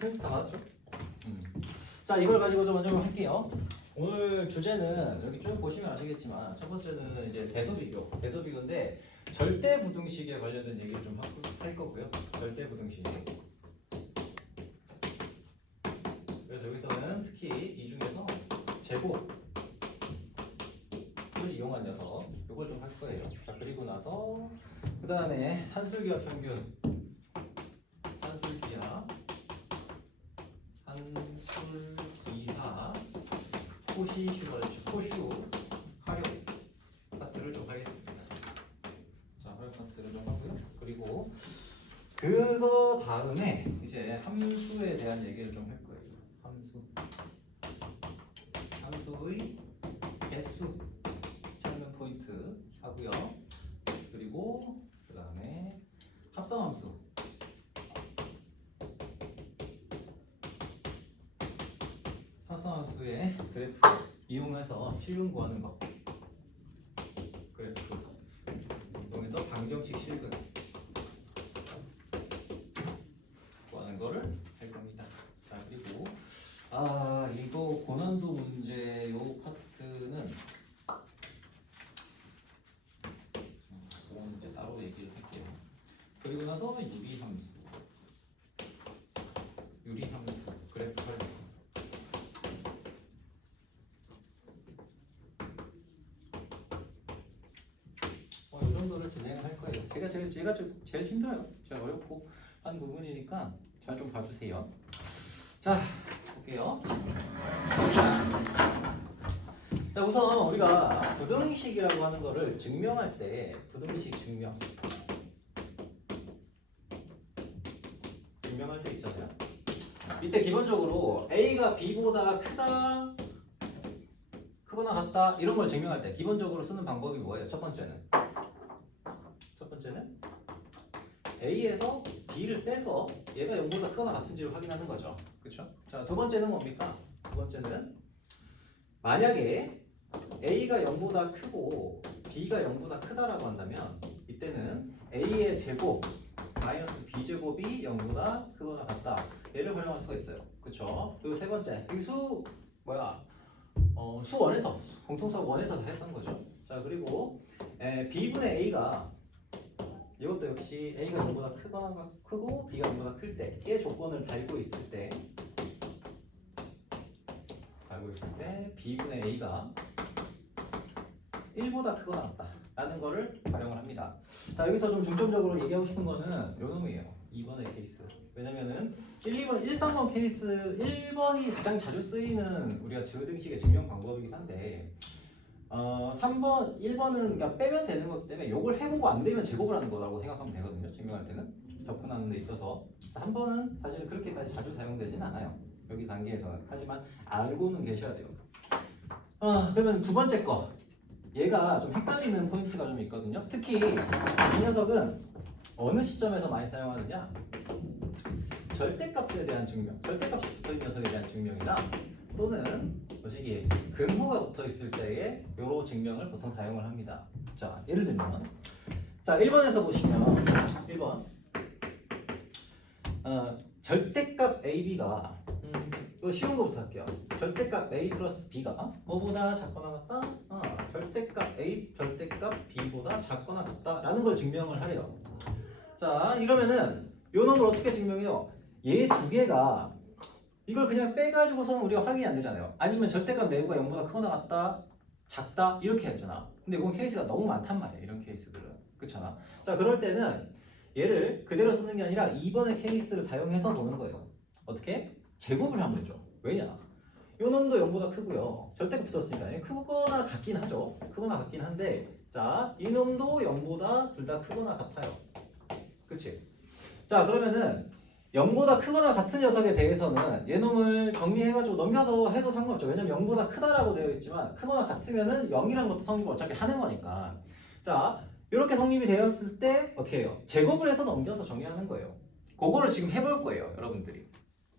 프린트 다 받았죠? 자, 이걸 가지고 좀 먼저 할게요. 오늘 주제는 여기 쭉 보시면 아시겠지만 첫 번째는 이제 대소비교인데 절대 부등식에 관련된 얘기를 좀 할 거고요. 절대 부등식. 그래서 여기서는 특히 이 중에서 제곱을 이용한 녀석 이걸 좀 할 거예요. 자, 그리고 나서 그 다음에 산술기하 평균, 산술기하, 산술기하, 호시 슈퍼레츠, 호슈 활용 파트를 좀 하겠습니다. 자, 활용 파트를 좀 하고요. 그리고 그거 다음에 이제 함수에 대한 얘기를 좀 할 거예요. 함수의 개수 찾는 포인트 하고요. 그리고 그 다음에 합성함수, 합성함수의 그래프 이용해서 실근 구하는 거, 그래프 이용해서 방정식 실근 구하는 거를 할 겁니다. 자, 그리고 이거 고난도 문제 요 파트는 요 문제 따로 얘기를 할게요. 그리고 나서 유리함수 그래프 활용. 이 정도를 진행을 할 거예요. 제가 제일 힘들어요. 제일 어렵고 한 부분이니까 잘 좀 봐주세요. 자, 볼게요. 자, 우선 우리가 부등식이라고 하는 거를 증명할 때 부등식 증명할 때 있잖아요. 이때 기본적으로 A가 B보다 크거나 같다 이런 걸 증명할 때 기본적으로 쓰는 방법이 뭐예요? 첫 번째는 A에서 B를 빼서 얘가 0보다 크거나 같은지를 확인하는 거죠. 그렇죠? 자, 두 번째는 뭡니까? 두 번째는 만약에 A가 0보다 크고 B가 0보다 크다라고 한다면 이때는 A의 제곱 마이너스 B제곱이 0보다 크거나 같다. 얘를 활용할 수가 있어요. 그렇죠? 그리고 세 번째, 이 수원에서 공통수학 원에서 다 했던 거죠. 자, 그리고 B분의 A가 이것도 역시 A가 0보다 크고 B가 0보다 클 때의 조건을 달고 있을 때 B분의 A가 1보다 크거나 같다 라는 거를 활용을 합니다. 자, 여기서 좀 중점적으로 얘기하고 싶은 거는 요 놈이에요. 2번의 케이스. 왜냐면은 1, 2번, 1, 3번 케이스 1번이 가장 자주 쓰이는 우리가 부등식의 증명 방법이긴 한데 3번, 1번은 그러니까 빼면 되는 것 때문에 요걸 해보고 안 되면 제곱을 하는 거라고 생각하면 되거든요. 증명할 때는 접근하는 데 있어서. 한 번은 사실은 그렇게까지 자주 사용되진 않아요. 여기 단계에서는. 하지만 알고는 계셔야 돼요. 그러면 두 번째 거. 얘가 좀 헷갈리는 포인트가 좀 있거든요. 특히 이 녀석은 어느 시점에서 많이 사용하느냐? 절대값에 대한 증명, 절대값이 붙어있는 녀석에 대한 증명이나 또는 뭐지 근호가 붙어있을 때에 요로 증명을 보통 사용을 합니다. 자, 예를 들면 자, 1번에서 보시면 1번 절대값 AB가 이거 쉬운 거부터 할게요. 절대값 A 플러스 B가 뭐보다 작거나 같다? 절대값 A, 절대값 B보다 작거나 같다 라는 걸 증명을 하래요. 자, 이러면은 요 놈을 어떻게 증명해요? 얘 두 개가 이걸 그냥 빼가지고서는 우리가 확인이 안 되잖아요. 아니면 절대값 내부가 0보다 크거나 같다, 작다 이렇게 했잖아. 근데 이건 케이스가 너무 많단 말이야. 이런 케이스들은. 그렇잖아. 자, 그럴 때는 얘를 그대로 쓰는 게 아니라 2번의 케이스를 사용해서 보는 거예요. 어떻게? 제곱을 하면 되죠. 왜냐? 요 놈도 0보다 크고요. 절대값 붙었으니까 크거나 같긴 하죠. 크거나 같긴 한데 자, 이 놈도 0보다 둘 다 크거나 같아요. 그치? 자, 그러면은 0보다 크거나 같은 녀석에 대해서는 얘놈을 정리해가지고 넘겨서 해도 상관없죠. 왜냐면 0보다 크다라고 되어 있지만 크거나 같으면은 0이란 것도 성립을 어차피 하는 거니까. 자, 이렇게 성립이 되었을 때 어떻게 해요? 제곱을 해서 넘겨서 정리하는 거예요. 그거를 지금 해볼 거예요, 여러분들이.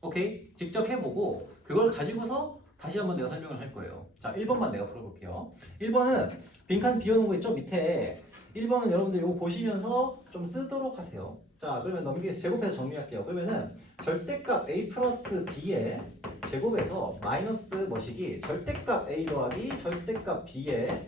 오케이? 직접 해보고 그걸 가지고서 다시 한번 내가 설명을 할 거예요. 자, 1번만 내가 풀어볼게요. 1번은 빈칸 비워놓은 거 있죠? 밑에 1번은 여러분들 이거 보시면서 좀 쓰도록 하세요. 자, 그러면 제곱해서 정리할게요. 그러면은 절대값 a 플러스 b의 제곱에서 마이너스 뭐시기 절대값 a 더하기 절대값 b의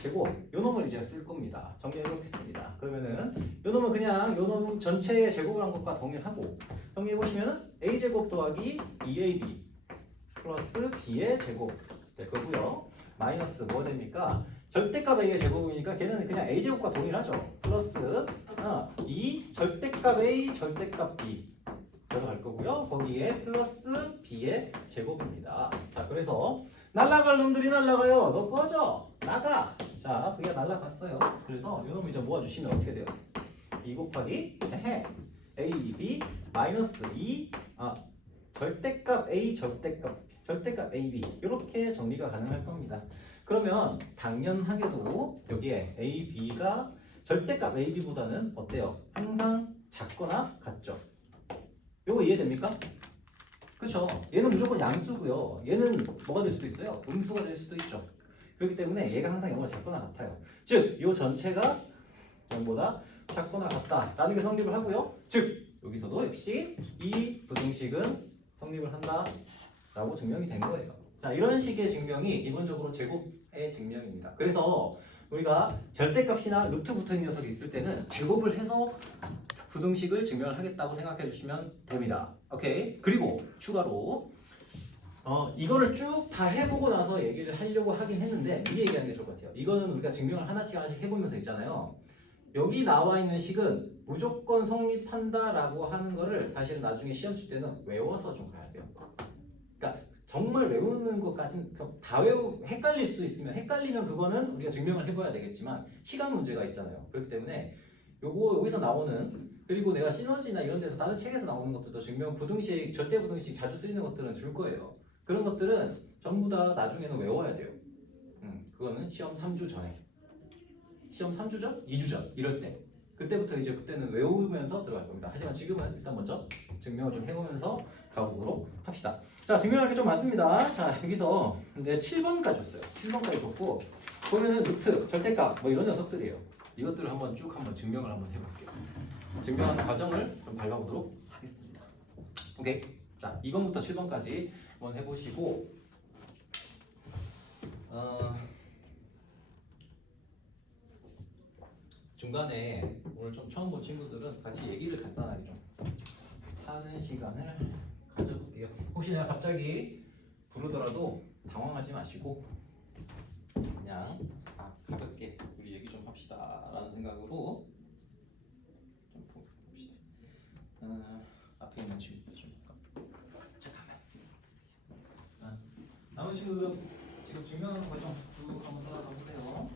제곱 요 놈을 이제 쓸 겁니다. 정리해 놓겠습니다. 그러면은 요 놈은 그냥 요 놈 전체의 제곱을 한 것과 동일하고 정리해 보시면은 a 제곱 더하기 2ab 플러스 b의 제곱 될 거고요. 마이너스 뭐 됩니까? 절대값 a의 제곱이니까 걔는 그냥 a 제곱과 동일하죠. 플러스 2 절대값 a 절대값 b 들어갈 거고요. 거기에 플러스 b의 제곱입니다. 자, 그래서 날라갈 놈들이 날라가요. 너 꺼져. 나가. 자, 그게 날라갔어요. 그래서 이놈 이제 모아주시면 어떻게 돼요? b 곱하기 a b 마이너스 2 절대값 a 절대값 a b 이렇게 정리가 가능할 겁니다. 그러면 당연하게도 여기에 a b가 절대값 a b보다는 어때요? 항상 작거나 같죠. 요거 이해됩니까? 그렇죠. 얘는 무조건 양수고요. 얘는 뭐가 될 수도 있어요. 음수가 될 수도 있죠. 그렇기 때문에 얘가 항상 0보다 작거나 같아요. 즉, 이 전체가 0보다 작거나 같다라는 게 성립을 하고요. 즉, 여기서도 역시 이 부등식은 성립을 한다라고 증명이 된 거예요. 자, 이런 식의 증명이 기본적으로 제곱의 증명입니다. 그래서 우리가 절대값이나 루트 붙어있는 녀석이 있을 때는 제곱을 해서 부등식을 증명을 하겠다고 생각해 주시면 됩니다. 오케이. 그리고 추가로 이거를 쭉 다 해보고 나서 얘기를 하려고 하긴 했는데 이 얘기하는 게 좋을 것 같아요. 이거는 우리가 증명을 하나씩 해보면서 있잖아요. 여기 나와 있는 식은 무조건 성립한다라고 하는 거를 사실 나중에 시험 칠 때는 외워서 좀 가야 돼요. 그러니까 정말 외우는 것까지는 다 헷갈릴 수도 있으면 헷갈리면 그거는 우리가 증명을 해봐야 되겠지만 시간 문제가 있잖아요. 그렇기 때문에 여기서 나오는 그리고 내가 시너지나 이런 데서 다른 책에서 나오는 것들도 증명 부등식, 절대 부등식 자주 쓰이는 것들은 줄 거예요. 그런 것들은 전부 다 나중에는 외워야 돼요. 그거는 시험 3주 전에. 시험 3주 전? 2주 전 이럴 때. 그때는 외우면서 들어갈 겁니다. 하지만 지금은 일단 먼저 증명을 좀 해보면서 가보도록 합시다. 자, 증명할 게 좀 많습니다. 자, 여기서 이제 7번까지 줬어요. 7번까지 줬고 보면은 루트, 절대값 뭐 이런 녀석들이에요. 이것들을 한번 쭉 증명을 한번 해볼게요. 증명하는 과정을 좀 밟아보도록 하겠습니다. 오케이. 자, 2번부터 7번까지 한번 해보시고 중간에 오늘 좀 처음 본 친구들은 같이 얘기를 간단하게 좀 하는 시간을 가져볼게요. 혹시 내가 갑자기 부르더라도 당황하지 마시고 그냥 가볍게 우리 얘기 좀 합시다 라는 생각으로 좀 봅시다. 앞에 있는 친구들 좀 잠깐만. 남은 친구들은 지금 증명하는 거 좀 쭉 한번 따라가 보세요.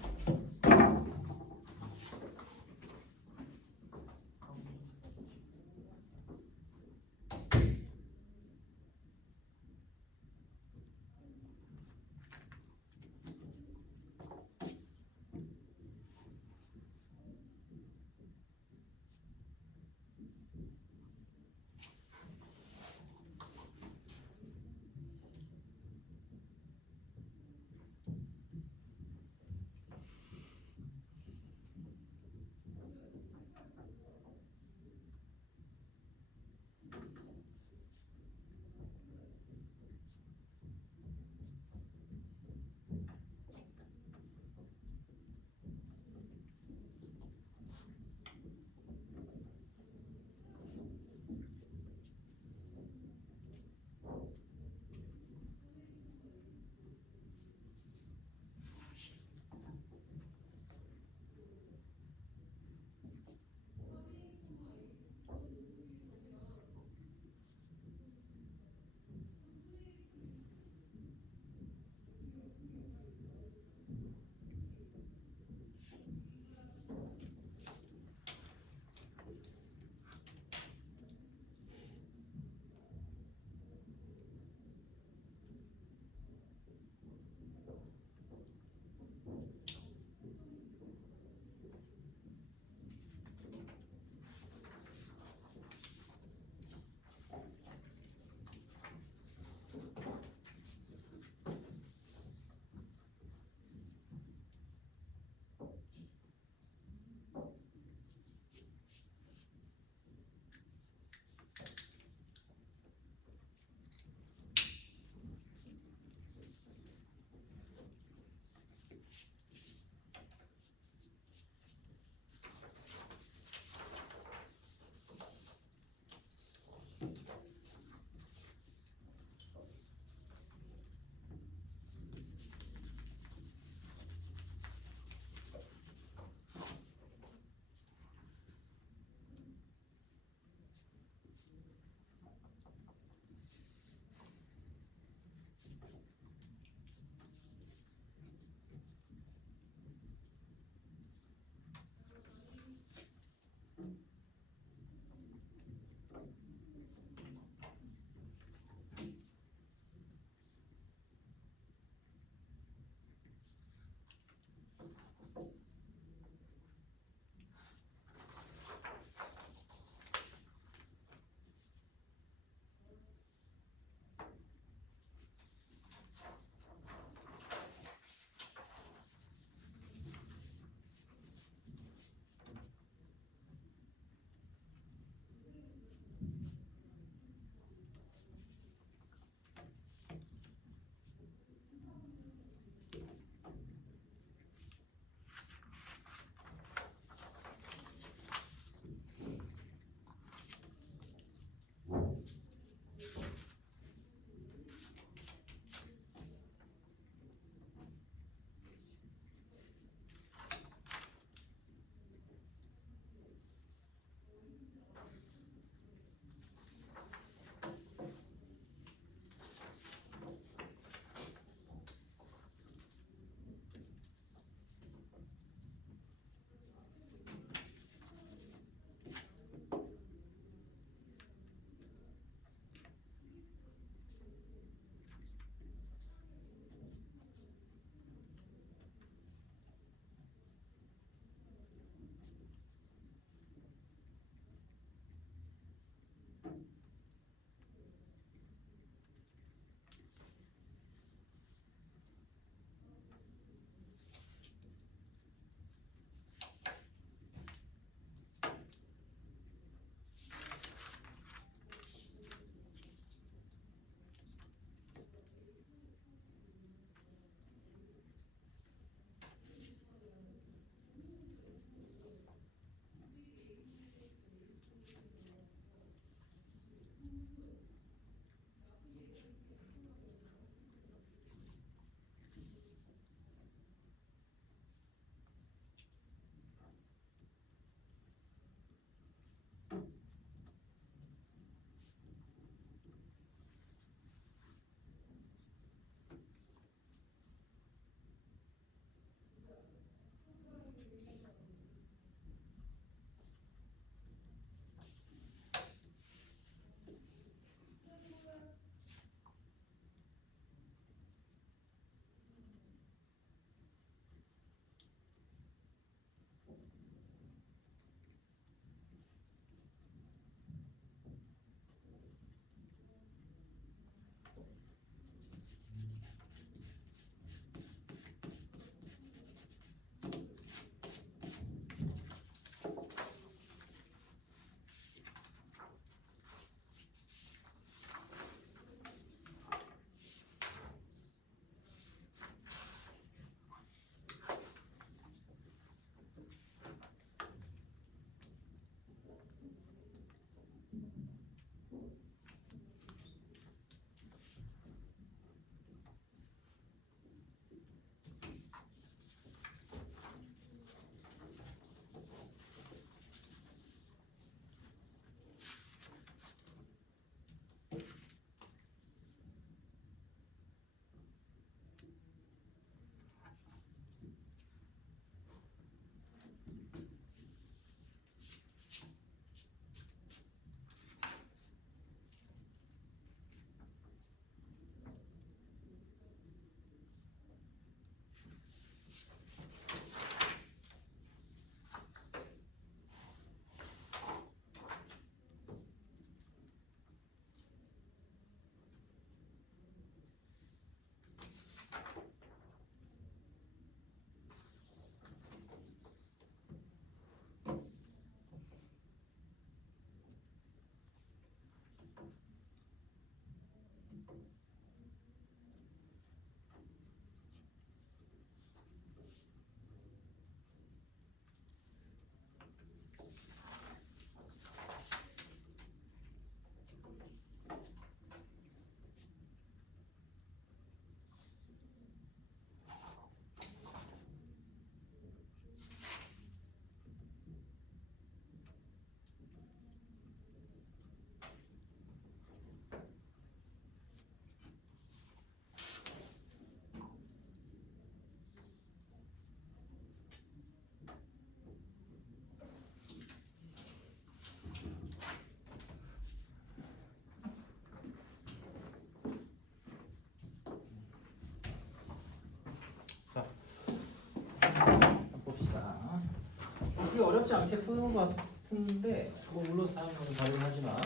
크게 어렵지 않게 푸는 것 같은데 뭐 물론 사람마다 다르긴 하지만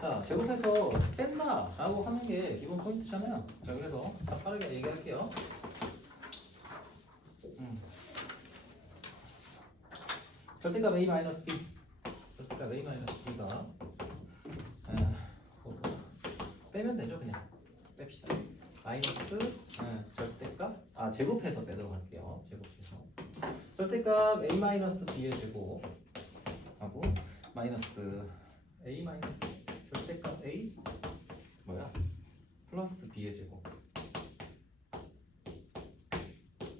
자 제곱해서 뺀다 라고 하는 게 기본 포인트잖아요. 자 그래서 다 빠르게 얘기할게요. 절대값 a-b 절대값 a-b가 빼면 되죠. 그냥 뺍시다. 마이너스 절대값 제곱해서 빼도록 할게요. 제곱해서 절대값 a-b의 제곱 하고 마이너스 a 마이너스 절대값 a 뭐야 플러스 b의 제곱.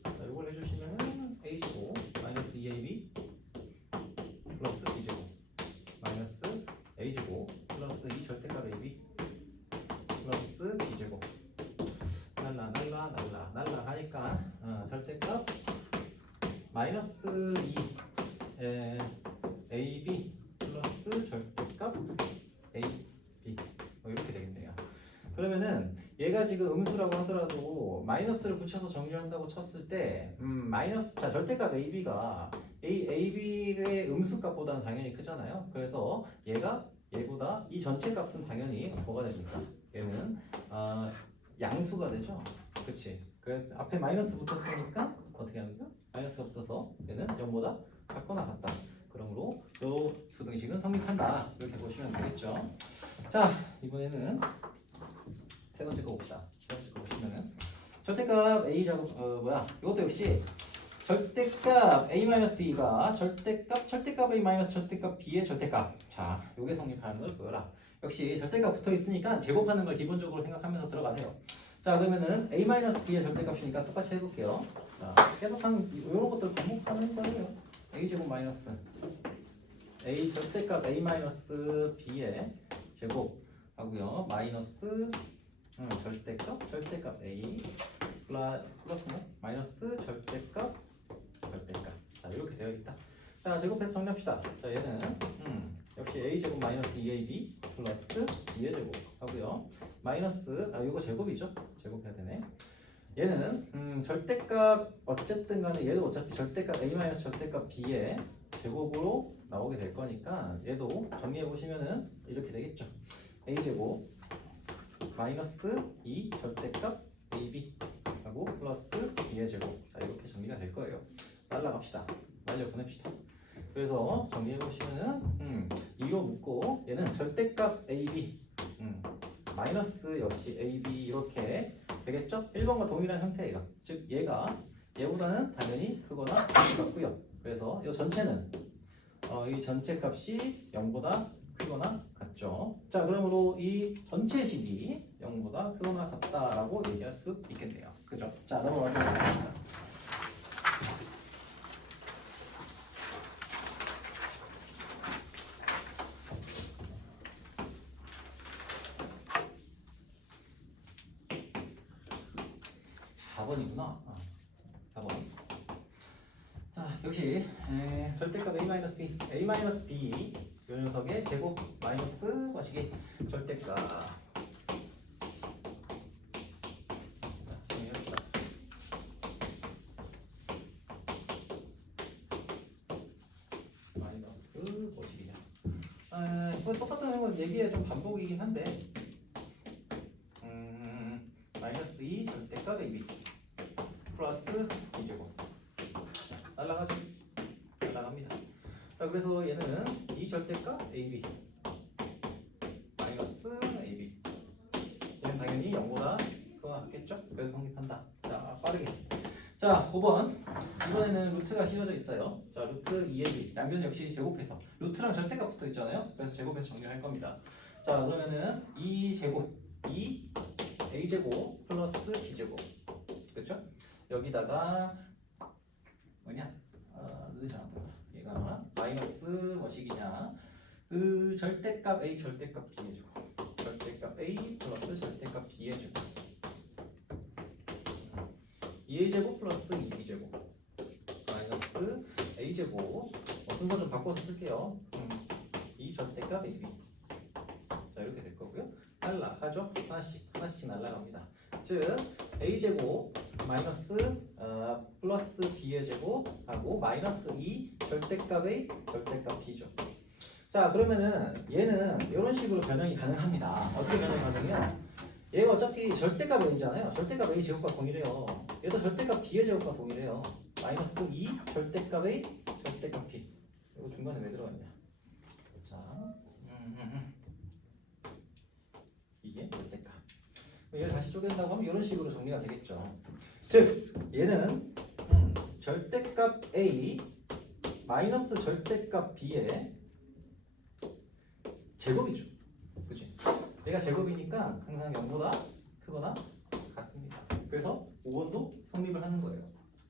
자 이걸 해주시면은 a 제곱 마이너스 2ab 플러스 b 제곱 마이너스 a 제곱 플러스 2 절대값 ab 플러스 b 제곱. 날라 하니까 절대값 마이너스 2 ab 플러스 절대값 ab 이렇게 되겠네요. 그러면은 얘가 지금 음수라고 하더라도 마이너스를 붙여서 정리한다고 쳤을 때 마이너스 자 절대값 ab가 ab의 음수값보다는 당연히 크잖아요. 그래서 얘보다 이 전체 값은 당연히 뭐가 됩니까? 얘는 양수가 되죠. 그치? 그래 앞에 마이너스 붙었으니까 어떻게 합니까? 마이너스가 붙어서 얘는 0보다 작거나 같다. 그러므로 요 두 등식은 성립한다. 이렇게 보시면 되겠죠. 자 이번에는 세 번째 거 봅시다. 세 번째 거 보시면은 절대값 a 작업 이것도 역시 절대값 a-b가 절대값 a- 절대값 b의 절대값. 자 요게 성립하는 걸 보여라. 역시 절대값 붙어 있으니까 제곱하는 걸 기본적으로 생각하면서 들어가세요. 자 그러면은 a-b의 절대값이니까 똑같이 해볼게요. 자 계속하는 이런 것들 반복하는 거예요. a 제곱 마이너스 a 절대값 a-b의 제곱 하고요. 마이너스 절대값 a 플러스 마이너스 절대값. 자 이렇게 되어 있다. 자 제곱해서 정리합시다. 자 얘는 역시 a 제곱 마이너스 2ab 플러스 b의 제곱 하고요. 마이너스 이거 제곱이죠. 제곱해야 되네. 얘는 절대값 어쨌든 간에 얘도 어차피 절대값 a 마이너스 절대값 b의 제곱으로 나오게 될 거니까 얘도 정리해 보시면은 이렇게 되겠죠. a 제곱 마이너스 2 절대값 ab 하고 플러스 b의 제곱. 자 이렇게 정리가 될 거예요. 날라갑시다. 날려 보냅시다. 그래서 정리해 보시면은 2로 묶고 얘는 절대값 ab 마이너스 역시 ab 이렇게 되겠죠? 1번과 동일한 형태예요. 즉 얘보다는 당연히 크거나 같고요. 그래서 이 전체는 이 전체 값이 0보다 크거나 같죠. 자 그러므로 이 전체식이 0보다 크거나 같다라고 얘기할 수 있겠네요. 그죠? 자 넘어가겠습니다. 4번이구나. 4번. 자, 역시 절대값 a-b, a-b 요 녀석의 제곱 마이너스 뭐시기 절대값. 정리합시다. 마이너스 뭐시기냐. 이거 똑같은 건 얘기에 좀 반복이긴 한데 마이너스 2 절대값 ab 플러스 2제곱 날라갑니다. 자 그래서 얘는 2 절대값 ab 마이너스 ab 얘는 당연히 0보다 크거나 같겠죠? 그래서 성립한다. 자 빠르게 자 5번 이번에는 루트가 씌워져 있어요. 자 루트 2ab 양변 역시 제곱해서 루트랑 절대값 붙어 있잖아요. 그래서 제곱해서 정리할 겁니다. 자 그러면은 2제곱 2 a제곱 플러스 b제곱 그렇죠? 여기다가 뭐냐? 얘가 마이너스 뭐식이냐? 그 절대값 a 절대값 b의 제곱 절대값 a 플러스 절대값 b의 제곱 2a제곱 플러스 2b제곱 마이너스 a제곱 순서 좀 바꿔서 쓸게요. 2 절대값 ab 자 이렇게 될 거고요. 날라가죠? 하나씩 날라갑니다. 즉 a제곱 마이너스 플러스 b의 제곱하고 마이너스 2 절대값 a 절대값 b죠. 자 그러면은 얘는 이런 식으로 변형이 가능합니다. 어떻게 변형이 가능해요? 얘가 어차피 절대값 a잖아요. 절대값 a 제곱과 동일해요. 얘도 절대값 b의 제곱과 동일해요. 마이너스 2 절대값 a 절대값 b. 이거 중간에 왜 들어갔냐? 자, 이게 절대값. 얘를 다시 쪼갠다고 하면 이런 식으로 정리가 되겠죠. 즉 얘는 절대값 a 마이너스 절대값 b의 제곱이죠. 그치? 얘가 제곱이니까 항상 0보다 크거나 같습니다. 그래서 5번도 성립을 하는 거예요.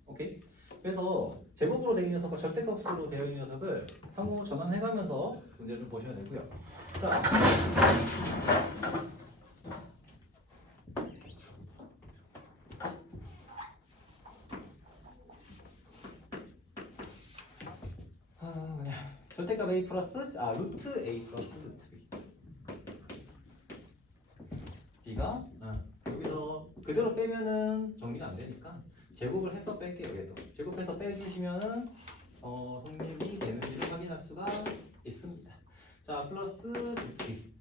오케이? 그래서 제곱으로 되어 있는 녀석과 절대값으로 되어 있는 녀석을 상호 전환해가면서 문제를 보셔야 되고요. 자, 절대값 a 플러스 루트 a 플러스 루트 b. b가 여기서 그대로 빼면은 정리가 안 되니까 제곱을 해서 뺄게요. 얘도 제곱해서 빼주시면은 성립이 되는지를 확인할 수가 있습니다. 자 플러스 루트 b.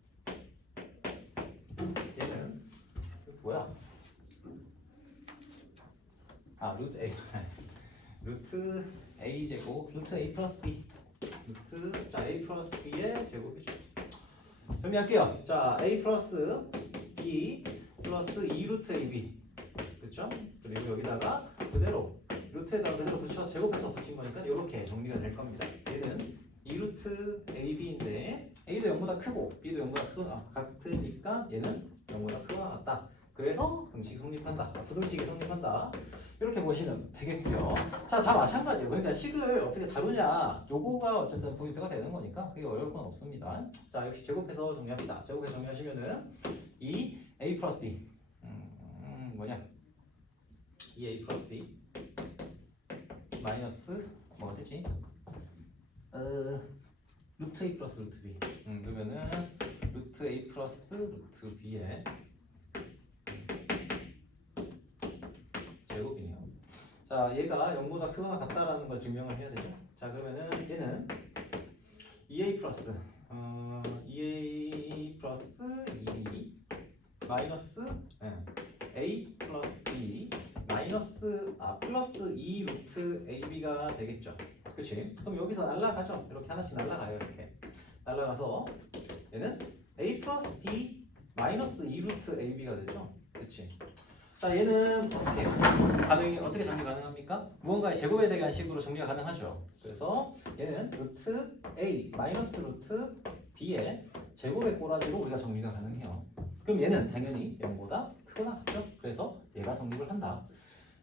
얘는 뭐야? 루트 a 루트 a 제곱 루트 a 플러스 b 루트 자 a 플러스 b의 제곱이죠. 정리할게요. 자 a 플러스 b 플러스 2 루트 ab 그렇죠? 그리고 여기다가 그대로 루트에다가 그대로 붙여서 제곱해서 붙인 거니까 이렇게 정리가 될 겁니다. 얘는 2 루트 ab인데 a도 0보다 크고 b도 0보다 크거나 같으니까 얘는 0보다 크거나 같다. 그래서 등식이 성립한다. 부등식이 성립한다. 이렇게 보시면 되겠고요. 자, 다 마찬가지예요. 그러니까 식을 어떻게 다루냐, 요거가 어쨌든 포인트가 되는 거니까 그게 어려울 건 없습니다. 자, 역시 제곱해서 정리합시다. 제곱해서 정리하시면은 2a 플러스 b 뭐냐? 2a 플러스 b 마이너스 뭐가 되지? 루트 a 플러스 루트 b 그러면은 루트 a 플러스 루트 b의 제곱이네요. 자, 얘가 0보다 크거나 같다라는 걸 증명을 해야 되죠. 자, 그러면은 얘는 2a 플러스 2a 플러스 2 마이너스 a 플러스 b 마이너스 플러스 2 루트 ab가 되겠죠. 그치? 그럼 여기서 날라가죠. 이렇게 하나씩 날라가요. 이렇게 날라가서 얘는 a 플러스 b 마이너스 2 루트 ab가 되죠. 그치? 자, 얘는 어떻게 정리 가능합니까? 무언가의 제곱에 대한 식으로 정리가 가능하죠. 그래서 얘는 루트 a 마이너스 루트 b의 제곱의 꼬라지로 우리가 정리가 가능해요. 그럼 얘는 당연히 0보다 크거나 같죠. 그래서 얘가 성립을 한다.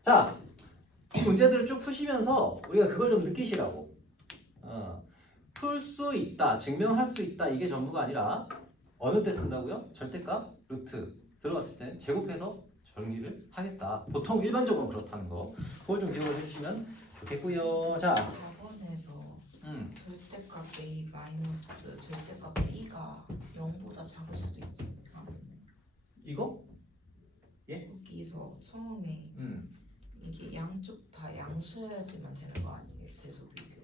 자, 이 문제들을 쭉 푸시면서 우리가 그걸 좀 느끼시라고. 풀 수 있다, 증명할 수 있다 이게 전부가 아니라 어느 때 쓴다고요? 절대값 루트 들어갔을 때 제곱해서 정리를 하겠다. 보통 일반적으로 그렇다는 거. 그걸 좀 기억을 해주시면 좋겠고요. 자, 4번에서 절대값 a 마이너스 절대값 b가 0보다 작을 수도 있지 않나요? 이거? 예? 여기서 처음에 이게 양쪽 다 양수해야지만 되는 거 아니에요? 대소비교.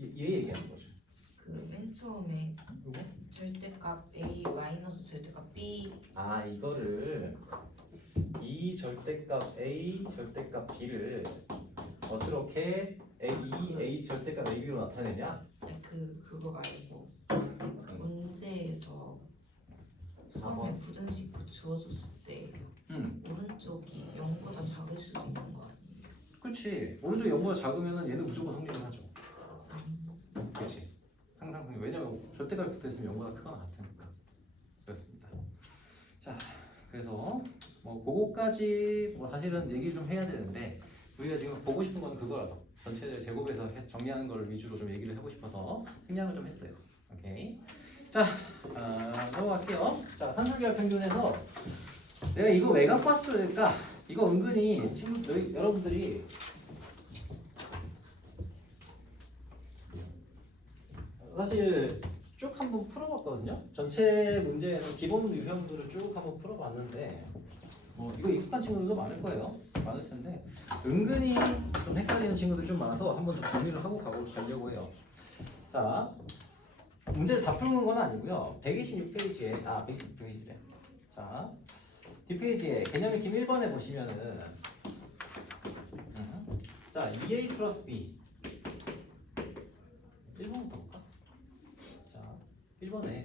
얘 얘기하는 거죠. 그 맨 처음에 이거? 절대값 a 마이너스 절대값 b 이거를 이 절대값 a 절대값 b를 어떻게 a 절대값 ab로 나타내냐? 아니, 그거 말고 그 문제에서 처음에 부등식 주어졌을 때 오른쪽이 0보다 작을 수도 있는 거 아니에요? 그렇지. 오른쪽이 0보다 작으면 얘는 무조건 성립을 하죠. 그렇지. 항상 성립. 왜냐면 절대값이 붙어있으면 0보다 크거나 같으니까. 그렇습니다. 자, 그래서 뭐 그거까지 뭐 사실은 얘기를 좀 해야 되는데 우리가 지금 보고 싶은 건 그거라서 전체를 제곱해서 해서 정리하는 걸 위주로 좀 얘기를 하고 싶어서 생략을 좀 했어요. 오케이. 자, 넘어갈게요. 자, 산술계열 평균에서 내가 이거 왜 갖고 왔을까? 이거 은근히 지금 여러분들이 사실 쭉 한번 풀어봤거든요. 전체 문제에는 기본 유형들을 쭉 한번 풀어봤는데 이거 익숙한 친구들도 많을 거예요. 많을 텐데 은근히 좀 헷갈리는 친구들이 좀 많아서 한번 더 정리를 하고 가려고 해요. 자, 문제를 다 푸는 건 아니고요. 126페이지에 126페이지래. 자, 뒷페이지에 개념 익힘 1번에 보시면은 자, 2a 플러스 b 1번부터 볼까? 자, 1번에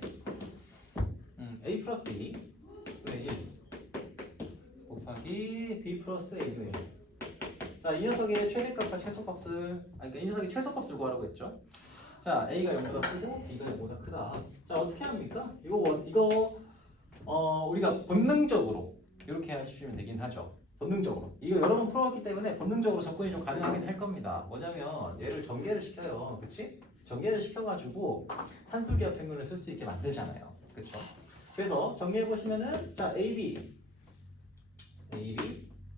a 플러스 b 분의 1 곱하기 b 플러스 a분의 1. 자, 이 녀석의 최대값과 최소값을 그러니까 이 녀석의 최소값을 구하라고 했죠. 자, a가 0보다 크고 b가 0보다 크다. 자, 어떻게 합니까? 이거 우리가 본능적으로 이렇게 하시면 되긴 하죠. 본능적으로. 이거 여러 번 풀어왔기 때문에 본능적으로 접근이 좀 가능하긴 할 겁니다. 뭐냐면 얘를 전개를 시켜요. 그치? 전개를 시켜가지고 산술기하 평균을 쓸 수 있게 만들잖아요. 그쵸? 그래서 정리해보시면은 자, AB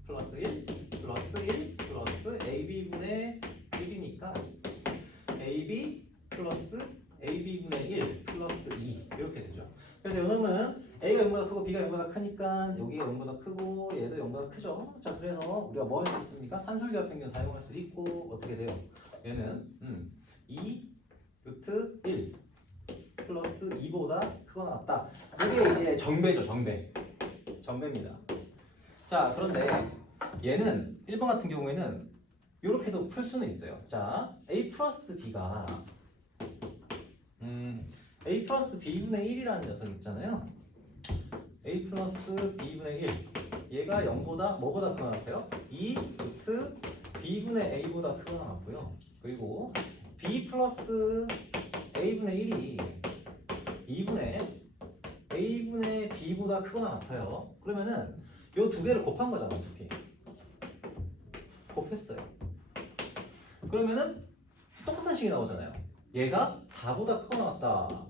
플러스 1 플러스 1 플러스 AB분의 1이니까 AB 플러스 AB분의 1 플러스 2 이렇게 되죠. 그래서 이놈은 A가 0보다 크고 B가 0보다 크니까 여기가 0보다 크고 얘도 0보다 크죠. 자, 그래서 우리가 뭐 할 수 있습니까? 산술기하 평균 사용할 수 있고 어떻게 돼요? 얘는 2 루트 1 플러스 2보다 크거나 같다. 이게 이제 정배죠. 정배입니다. 자, 그런데 얘는 1번 같은 경우에는 이렇게도 풀 수는 있어요. 자, A 플러스 B가 A 플러스 B분의 1이라는 녀석 있잖아요. A 플러스 B분의 1 얘가 0보다 뭐보다 크거나 같아요? 2 루트 B분의 A보다 크거나 같고요. 그리고 B 플러스 A분의 1이 2분의 A분의 B보다 크거나 같아요. 그러면은 요 두 개를 곱한 거잖아, 어차피. 곱했어요. 그러면은 똑같은 식이 나오잖아요. 얘가 4보다 크거나 같다.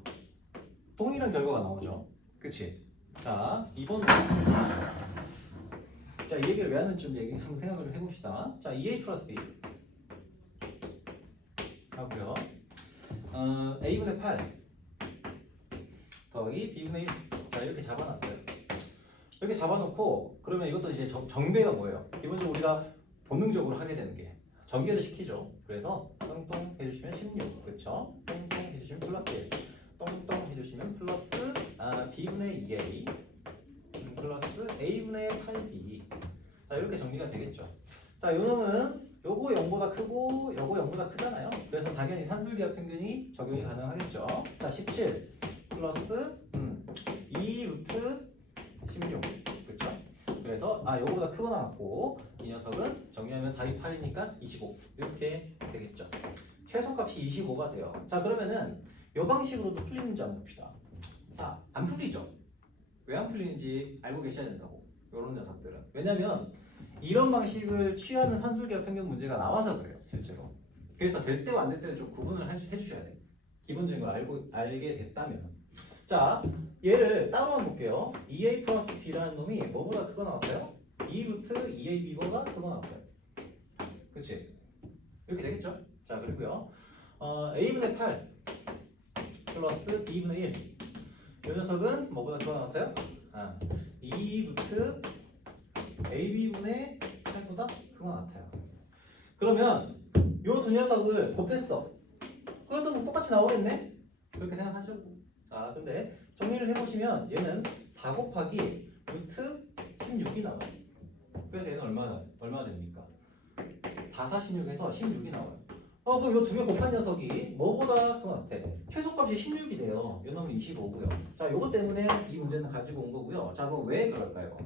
동일한 결과가 나오죠. 그치? 자, 2번. 자, 이 얘기를 왜 하는지 좀 한번 생각을 해봅시다. 자, 2a 플러스 b 하고요. a분의 8 더하기 b분의 1. 자, 이렇게 잡아놨어요. 이렇게 잡아놓고 그러면 이것도 이제 정배가 뭐예요? 기본적으로 우리가 본능적으로 하게 되는 게 전개를 시키죠. 그래서 똥똥 해주시면 16, 그렇죠? 똥똥 해주시면 플러스 1, 똥똥 해주시면 플러스 b분의 2a 플러스 a분의 8b. 자, 이렇게 정리가 되겠죠. 자, 요놈은 요거 0보다 크고 요거 0보다 크잖아요. 그래서 당연히 산술기하 평균이 적용이 가능하겠죠. 자, 17 플러스 2 루트 16, 그렇죠? 그래서 요거보다 크거나 같고 이 녀석은 정리하면 4, 2, 8이니까 25 이렇게 되겠죠. 최소값이 25가 돼요. 자, 그러면은 이 방식으로도 풀리는지 한번 봅시다. 자, 안 풀리죠? 왜 안 풀리는지 알고 계셔야 된다고. 이런 녀석들은. 왜냐면 이런 방식을 취하는 산술기하 평균 문제가 나와서 그래요, 실제로. 그래서 될 때와 안 될 때를 좀 구분을 해주셔야 돼요. 기본적인 걸 알게 됐다면. 자, 얘를 따로만 볼게요. 2a 플러스 b라는 놈이 뭐보다 크거나 같아요? 2 루트 2ab보다 크거나 같아요. 그치? 이렇게 되겠죠? 자, 그리고요. a분의 8 플러스 b분의 1. 이 녀석은 뭐보다 크거나 같아요? 2 루트 ab분의 8보다 크거나 같아요. 그러면 요 두 녀석을 곱했어. 그것도 뭐 똑같이 나오겠네? 그렇게 생각하죠. 자, 근데 정리를 해보시면 얘는 4 곱하기 루트 16이 나와요. 그래서 얘는 얼마나 됩니까? 4, 4, 16에서 16이 나와요. 그럼 이 두 개 곱한 녀석이 뭐보다 큰 것 같아? 최소값이 16이 돼요. 이 놈은 25고요. 자, 요것 때문에 이 문제는 가지고 온 거고요. 자, 그럼 왜 그럴까요?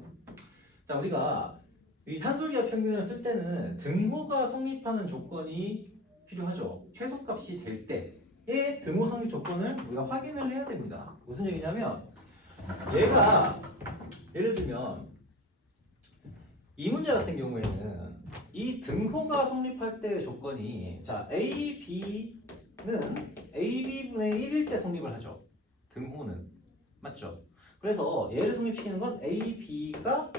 자, 우리가 이 산술기하 평균을 쓸 때는 등호가 성립하는 조건이 필요하죠. 최소값이 될 때의 등호 성립 조건을 우리가 확인을 해야 됩니다. 무슨 얘기냐면 얘가 예를 들면 이 문제 같은 경우에는 이 등호가 성립할 때의 조건이 자, A, B는 AB분의 1일 때 성립을 하죠. 등호는. 맞죠? 그래서 얘를 성립시키는 건 A, B가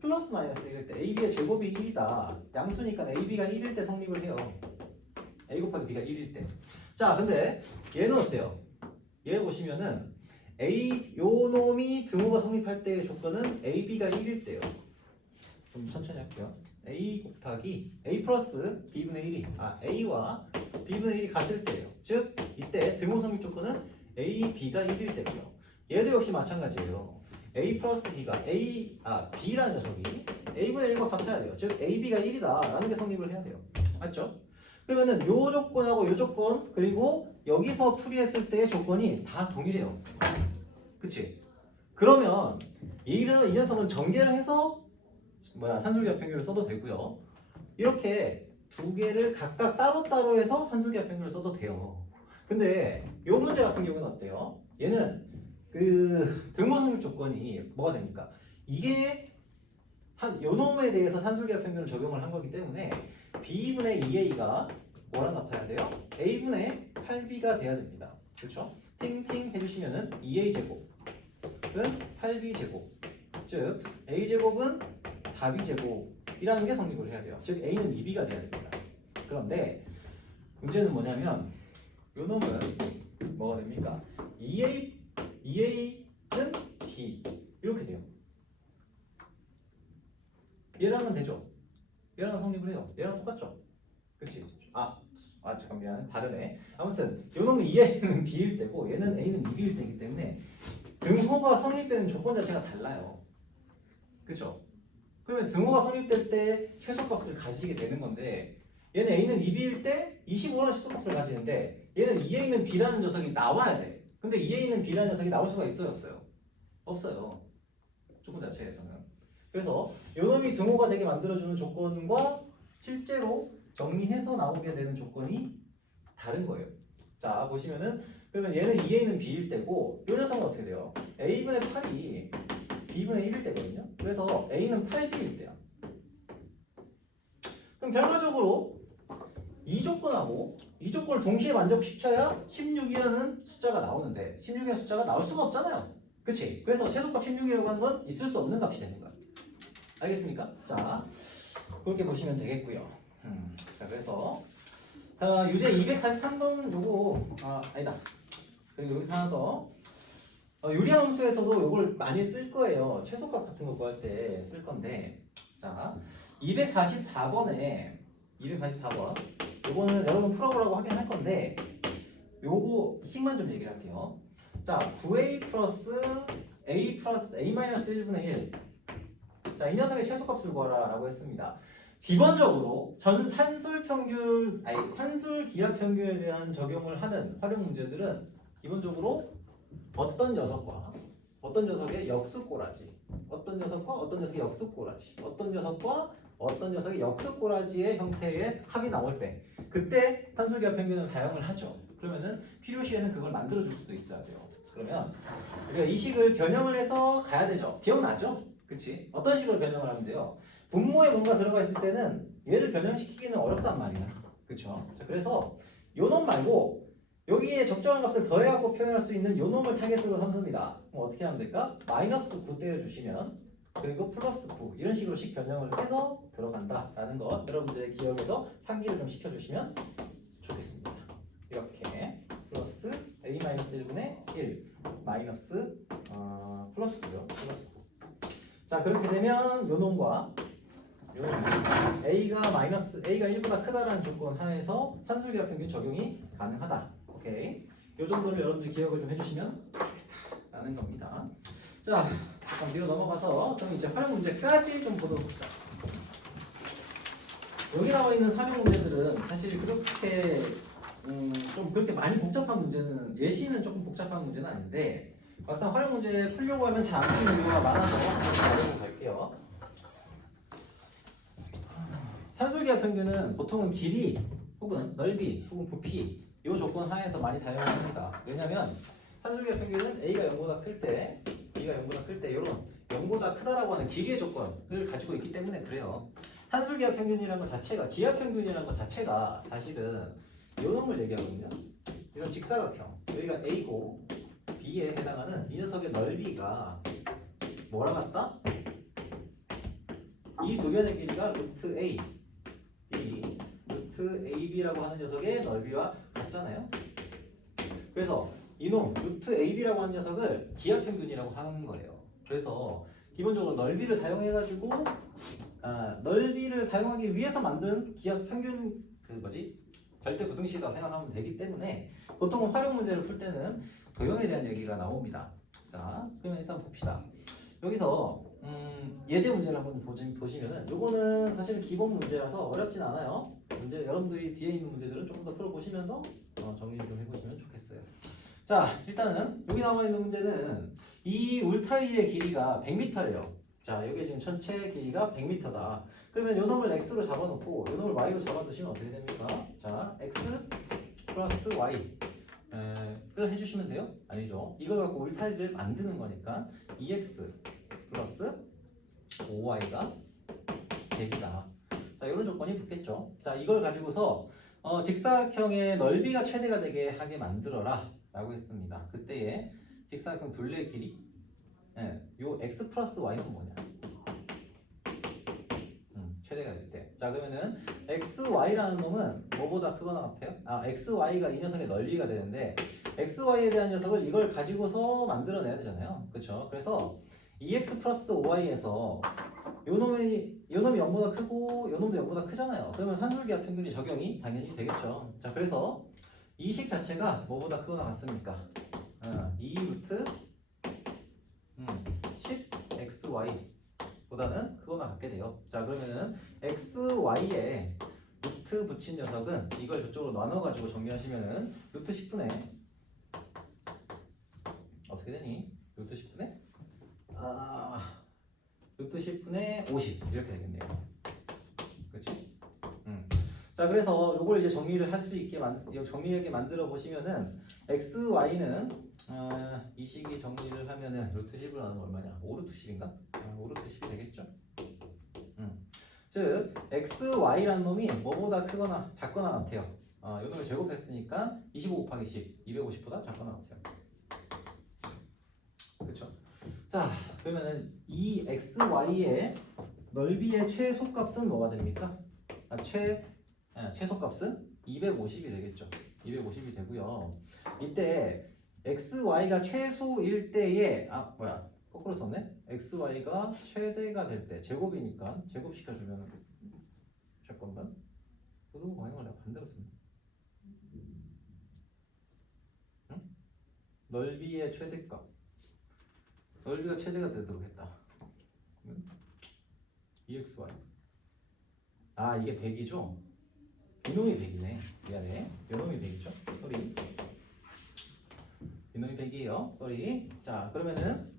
플러스 마이너스 1일 때 AB의 제곱이 1이다. 양수니까 AB가 1일 때 성립을 해요. A 곱하기 B가 1일 때. 자, 근데 얘는 어때요? 얘 보시면은 요 놈이 등호가 성립할 때의 조건은 AB가 1일 때요. 좀 천천히 할게요. A 곱하기 A 플러스 B분의 1이 A와 B분의 1이 같을 때예요. 즉 이때 등호 성립 조건은 A, B가 1일 때고요. 얘도 역시 마찬가지예요. A 플러스 B가 B라는 녀석이 A분의 1과 같아야 돼요. 즉 AB가 1이다 라는 게 성립을 해야 돼요. 맞죠? 그러면은 요 조건하고 요 조건 그리고 여기서 풀이했을 때의 조건이 다 동일해요. 그치? 그러면 이 녀석은 전개를 해서 산술기하 평균을 써도 되고요. 이렇게 두 개를 각각 따로따로 해서 산술기하 평균을 써도 돼요. 근데 요 문제 같은 경우는 어때요? 얘는 그 등호 성립 조건이 뭐가 됩니까? 이게 요 놈에 대해서 산술기하 평균을 적용을 한 거기 때문에 B분의 2A가 뭐랑 같아야 돼요? A분의 8B가 돼야 됩니다. 그렇죠? 팅팅 해주시면은 2A 제곱은 8B 제곱, 즉 A 제곱은 4B 제곱이라는 게 성립을 해야 돼요. 즉 A는 2B가 돼야 됩니다. 그런데 문제는 뭐냐면 요 놈은 뭐가 됩니까? 2A는 B 이렇게 돼요. 얘랑은 되죠? 얘랑 성립을 해요. 얘랑 똑같죠? 그치? 잠깐 미안. 다르네. 아무튼 요 놈은 2A는 B일 때고 얘는 A는 2B일 때이기 때문에 등호가 성립되는 조건 자체가 달라요. 그쵸? 그러면 등호가 성립될 때 최소값을 가지게 되는 건데 얘는 A는 2B일 때 25라는 최소값을 가지는데 얘는 2A는 B라는 녀석이 나와야 돼. 근데 2A는 B라는 녀석이 나올 수가 있어요? 없어요? 없어요. 조건 자체에서는. 그래서 요놈이 등호가 되게 만들어주는 조건과 실제로 정리해서 나오게 되는 조건이 다른 거예요. 자 보시면은 그러면 얘는 2A는 B일 때고 요 녀석은 어떻게 돼요? A분의 8이 B분의 1일 때거든요. 그래서 A는 8B일 때야. 그럼 결과적으로 이 조건하고 이 조건을 동시에 만족시켜야 16이라는 숫자가 나오는데 16이라는 숫자가 나올 수가 없잖아요. 그치? 그래서 최소값 16이라고 하는 건 있을 수 없는 값이 되는 거야. 알겠습니까? 자 그렇게 보시면 되겠고요. 자 그래서 유제 243번 요거 아니다. 그리고 여기서 하나 더 유리한 함수에서도 요걸 많이 쓸 거예요. 최소값 같은 거 구할 때 쓸 건데 자 244번에 244번 요거는 여러분 풀어보라고 하긴 할 건데 요거 식만 좀 얘기를 할게요. 자 9A 플러스 A 플러스 A 마이너스 1분의 1 자, 이 녀석의 최소값을 구하라 라고 했습니다. 기본적으로 산술 기하 평균에 대한 적용을 하는 활용 문제들은 기본적으로 어떤 녀석의 역수꼬라지, 어떤 녀석과 어떤 녀석의 역수꼬라지, 어떤 녀석과 어떤 녀석의 역수꼬라지의 형태의 합이 나올 때 그때 산술 기하 평균을 사용을 하죠. 그러면은 필요시에는 그걸 만들어 줄 수도 있어야 돼요. 그러면 우리가 이 식을 변형을 해서 가야 되죠. 기억나죠? 그치? 어떤 식으로 변형을 하면 돼요? 분모에 뭔가 들어가 있을 때는 얘를 변형시키기는 어렵단 말이야. 그쵸? 자, 그래서 요 놈 말고 여기에 적정한 값을 더해갖고 표현할 수 있는 요 놈을 타겟으로 삼습니다. 그럼 어떻게 하면 될까? 마이너스 9 때려주시면 그리고 플러스 9 이런 식으로 식 변형을 해서 들어간다 라는 거 여러분들의 기억에서 상기를 좀 시켜주시면 좋겠습니다. 이렇게 플러스 A-1분의 1 마이너스 플러스 9요. 플러스 9 자 그렇게 되면 요 놈과 요 놈 A가 1보다 크다라는 조건 하에서 산술기하 평균 적용이 가능하다. 오케이. 요 정도를 여러분들 기억을 좀 해주시면 좋겠다라는 겁니다. 자 잠깐 뒤로 넘어가서 그럼 이제 활용 문제까지 좀 보도록 하자. 여기 나와 있는 활용 문제들은 사실 그렇게 좀 그렇게 많이 복잡한 문제는 예시는 조금 복잡한 문제는 아닌데 막상 활용 문제 풀려고 하면 잘 안 풀리는 경우가 많아서 알고 갈게요. 산술기하 평균은 보통은 길이 혹은 넓이 혹은 부피 이 조건 하에서 많이 사용을 합니다. 왜냐하면 산술기하 평균은 A가 0보다 클 때 이런 0보다 크다라고 하는 기계 조건을 가지고 있기 때문에 그래요. 산술기하 평균이라는 것 자체가 기하 평균이라는 것 자체가 사실은 이 놈을 얘기하거든요. 이런 직사각형 여기가 A고 B에 해당하는 이 녀석의 넓이가 뭐랑 같다? 이 두 변의 길이가 루트 A 이 루트 루트 AB라고 하는 녀석의 넓이와 같잖아요. 그래서 이놈 루트 AB라고 하는 녀석을 기하평균이라고 하는 거예요. 그래서 기본적으로 넓이를 사용해가지고 넓이를 사용하기 위해서 만든 기하평균 절대 부등식이라고 생각하면 되기 때문에 보통은 활용 문제를 풀 때는 도형에 대한 얘기가 나옵니다. 자, 그러면 일단 봅시다. 여기서 예제 문제를 한번 보시면은 요거는 사실 기본 문제라서 어렵진 않아요. 문제 여러분들이 뒤에 있는 문제들은 조금 더 풀어보시면서 정리를 좀 해보시면 좋겠어요. 자, 일단은 여기 나와 있는 문제는 이 울타리의 길이가 100m래요. 자, 여기 지금 전체 길이가 100m다. 그러면 요 놈을 x로 잡아놓고 요 놈을 y로 잡아두시면 어떻게 됩니까? 자, x 플러스 y 를 해주시면 돼요? 아니죠. 이걸 갖고 울타리를 만드는 거니까 2x 플러스 5y가 100이다. 자, 이런 조건이 붙겠죠. 자, 이걸 가지고서 직사각형의 넓이가 최대가 되게 하게 만들어라 라고 했습니다. 그때의 직사각형 둘레의 길이 요 x 플러스 y는 뭐냐? 최대가 될 때. 자, 그러면은 xy라는 놈은 뭐보다 크거나 같아요? xy가 이 녀석의 넓이가 되는데 xy에 대한 녀석을 이걸 가지고서 만들어내야 되잖아요. 그렇죠? 그래서 2x 플러스 5y에서 요 놈이 0보다 크고 요 놈도 0보다 크잖아요. 그러면 산술기하 평균이 적용이 당연히 되겠죠. 자, 그래서 이 식 자체가 뭐보다 크거나 같습니까? 2 루트 10xy 보다는 크거나 같게 돼요. 자, 그러면은 xy에 루트 붙인 녀석은 이걸 저쪽으로 나눠가지고 정리하시면은 루트 10분의 어떻게 되니? 루트 10분의 루트 10분의 50 이렇게 되겠네요. 그렇지? 자, 그래서 요걸 이제 정리를 할 수 있게 정리하게 만들어 보시면은 xy는 이 식이 정리를 하면은 루트 10을 나누면 얼마냐? 5루트 10인가? 5루트 10이 되겠죠? 즉 xy라는 놈이 뭐보다 크거나 작거나 같아요. 요 놈을 제곱했으니까 25 곱하기 10, 250보다 작거나 같아요. 그렇죠? 자, 그러면은 이 xy의 넓이의 최소값은 뭐가 됩니까? 최소값은 250이 되겠죠. 250이 되고요. 이때 xy가 최소일 때에 거꾸로 썼네. xy가 최대가 될 때 제곱이니까 제곱시켜주면 잠깐만. 그거 방향을 내가 반대로 썼네. 응? 넓이의 최대값. 넓이가 최대가 되도록 했다. 2xy. 이게 100이죠? 이놈이 100이네. 미안해. 요놈이 100이죠? 쏘리. 이놈이 100이에요. 쏘리. 자, 그러면은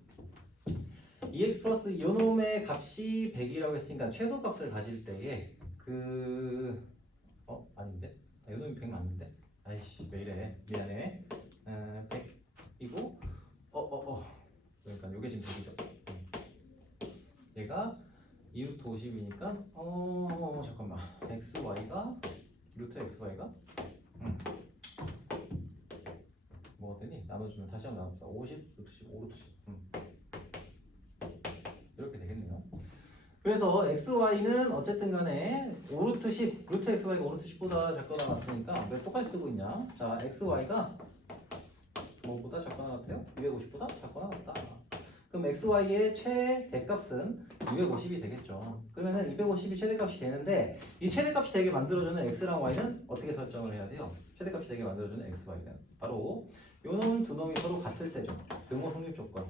2x 플러스 요놈의 값이 100이라고 했으니까 최소값을 가질 때에 아닌데? 요놈이 100 맞는데? 아이씨, 왜 이래? 미안해. 100이고 그러니까 요게 지금 100이죠. 얘가 2루트 50이니까 잠깐만. xy가 루트 xy가 뭐가 되니? 나눠주면 다시 한번 나눠봅시다. 50 루트 10 5 루트 10 이렇게 되겠네요. 그래서 xy는 어쨌든 간에 5루트 10 루트 xy가 5루트 10보다 작거나 같으니까 왜 똑같이 쓰고 있냐? 자, xy가 뭐보다 작거나 같아요? 250보다 작거나 같다. 그럼 xy의 최대값은 250이 되겠죠. 그러면은 250이 최대값이 되는데 이 최대값이 되게 만들어주는 x랑 y는 어떻게 설정을 해야 돼요? 최대값이 되게 만들어주는 x, y는 바로 요놈 두 놈이 서로 같을 때죠. 등호 성립 조건.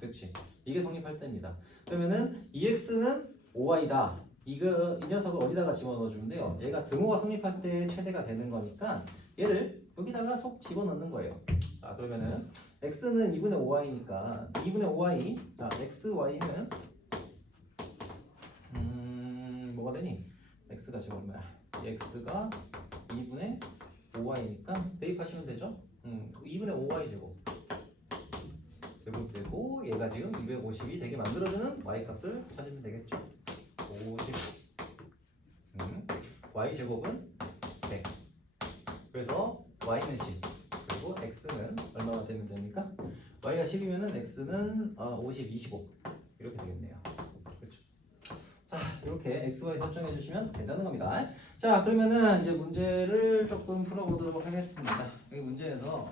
그치? 이게 성립할 때입니다. 그러면은 2x는 5y다. 이 녀석을 어디다가 집어넣어주면 돼요? 얘가 등호가 성립할 때 최대가 되는 거니까 얘를 여기다가 속 집어넣는 거예요. 자, 그러면은 x는 2분의 5y니까 2분의 5y. 자, xy는 뭐가 되니? x가 지금 얼마야? x가 2분의 5y니까 대입하시면 되죠? 2분의 5y 제곱되고 얘가 지금 250이 되게 만들어주는 y 값을 찾으면 되겠죠? 50 y 제곱은 100. 그래서 y는 10 그리고 x는 얼마나 되면 됩니까? y가 10이면은 x는 50, 25 이렇게 되겠네요. 그렇죠? 자, 이렇게 XY 설정해 주시면 된다는 겁니다. 자, 그러면은 이제 문제를 조금 풀어보도록 하겠습니다. 여기 문제에서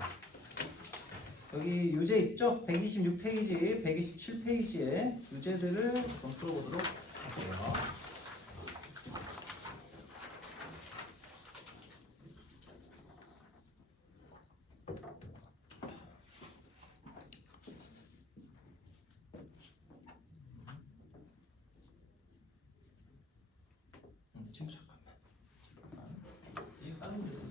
여기 유제 있죠? 126페이지, 127페이지에 유제들을 좀 풀어보도록 할게요. 친구 잠깐만. 이게 다른 문제.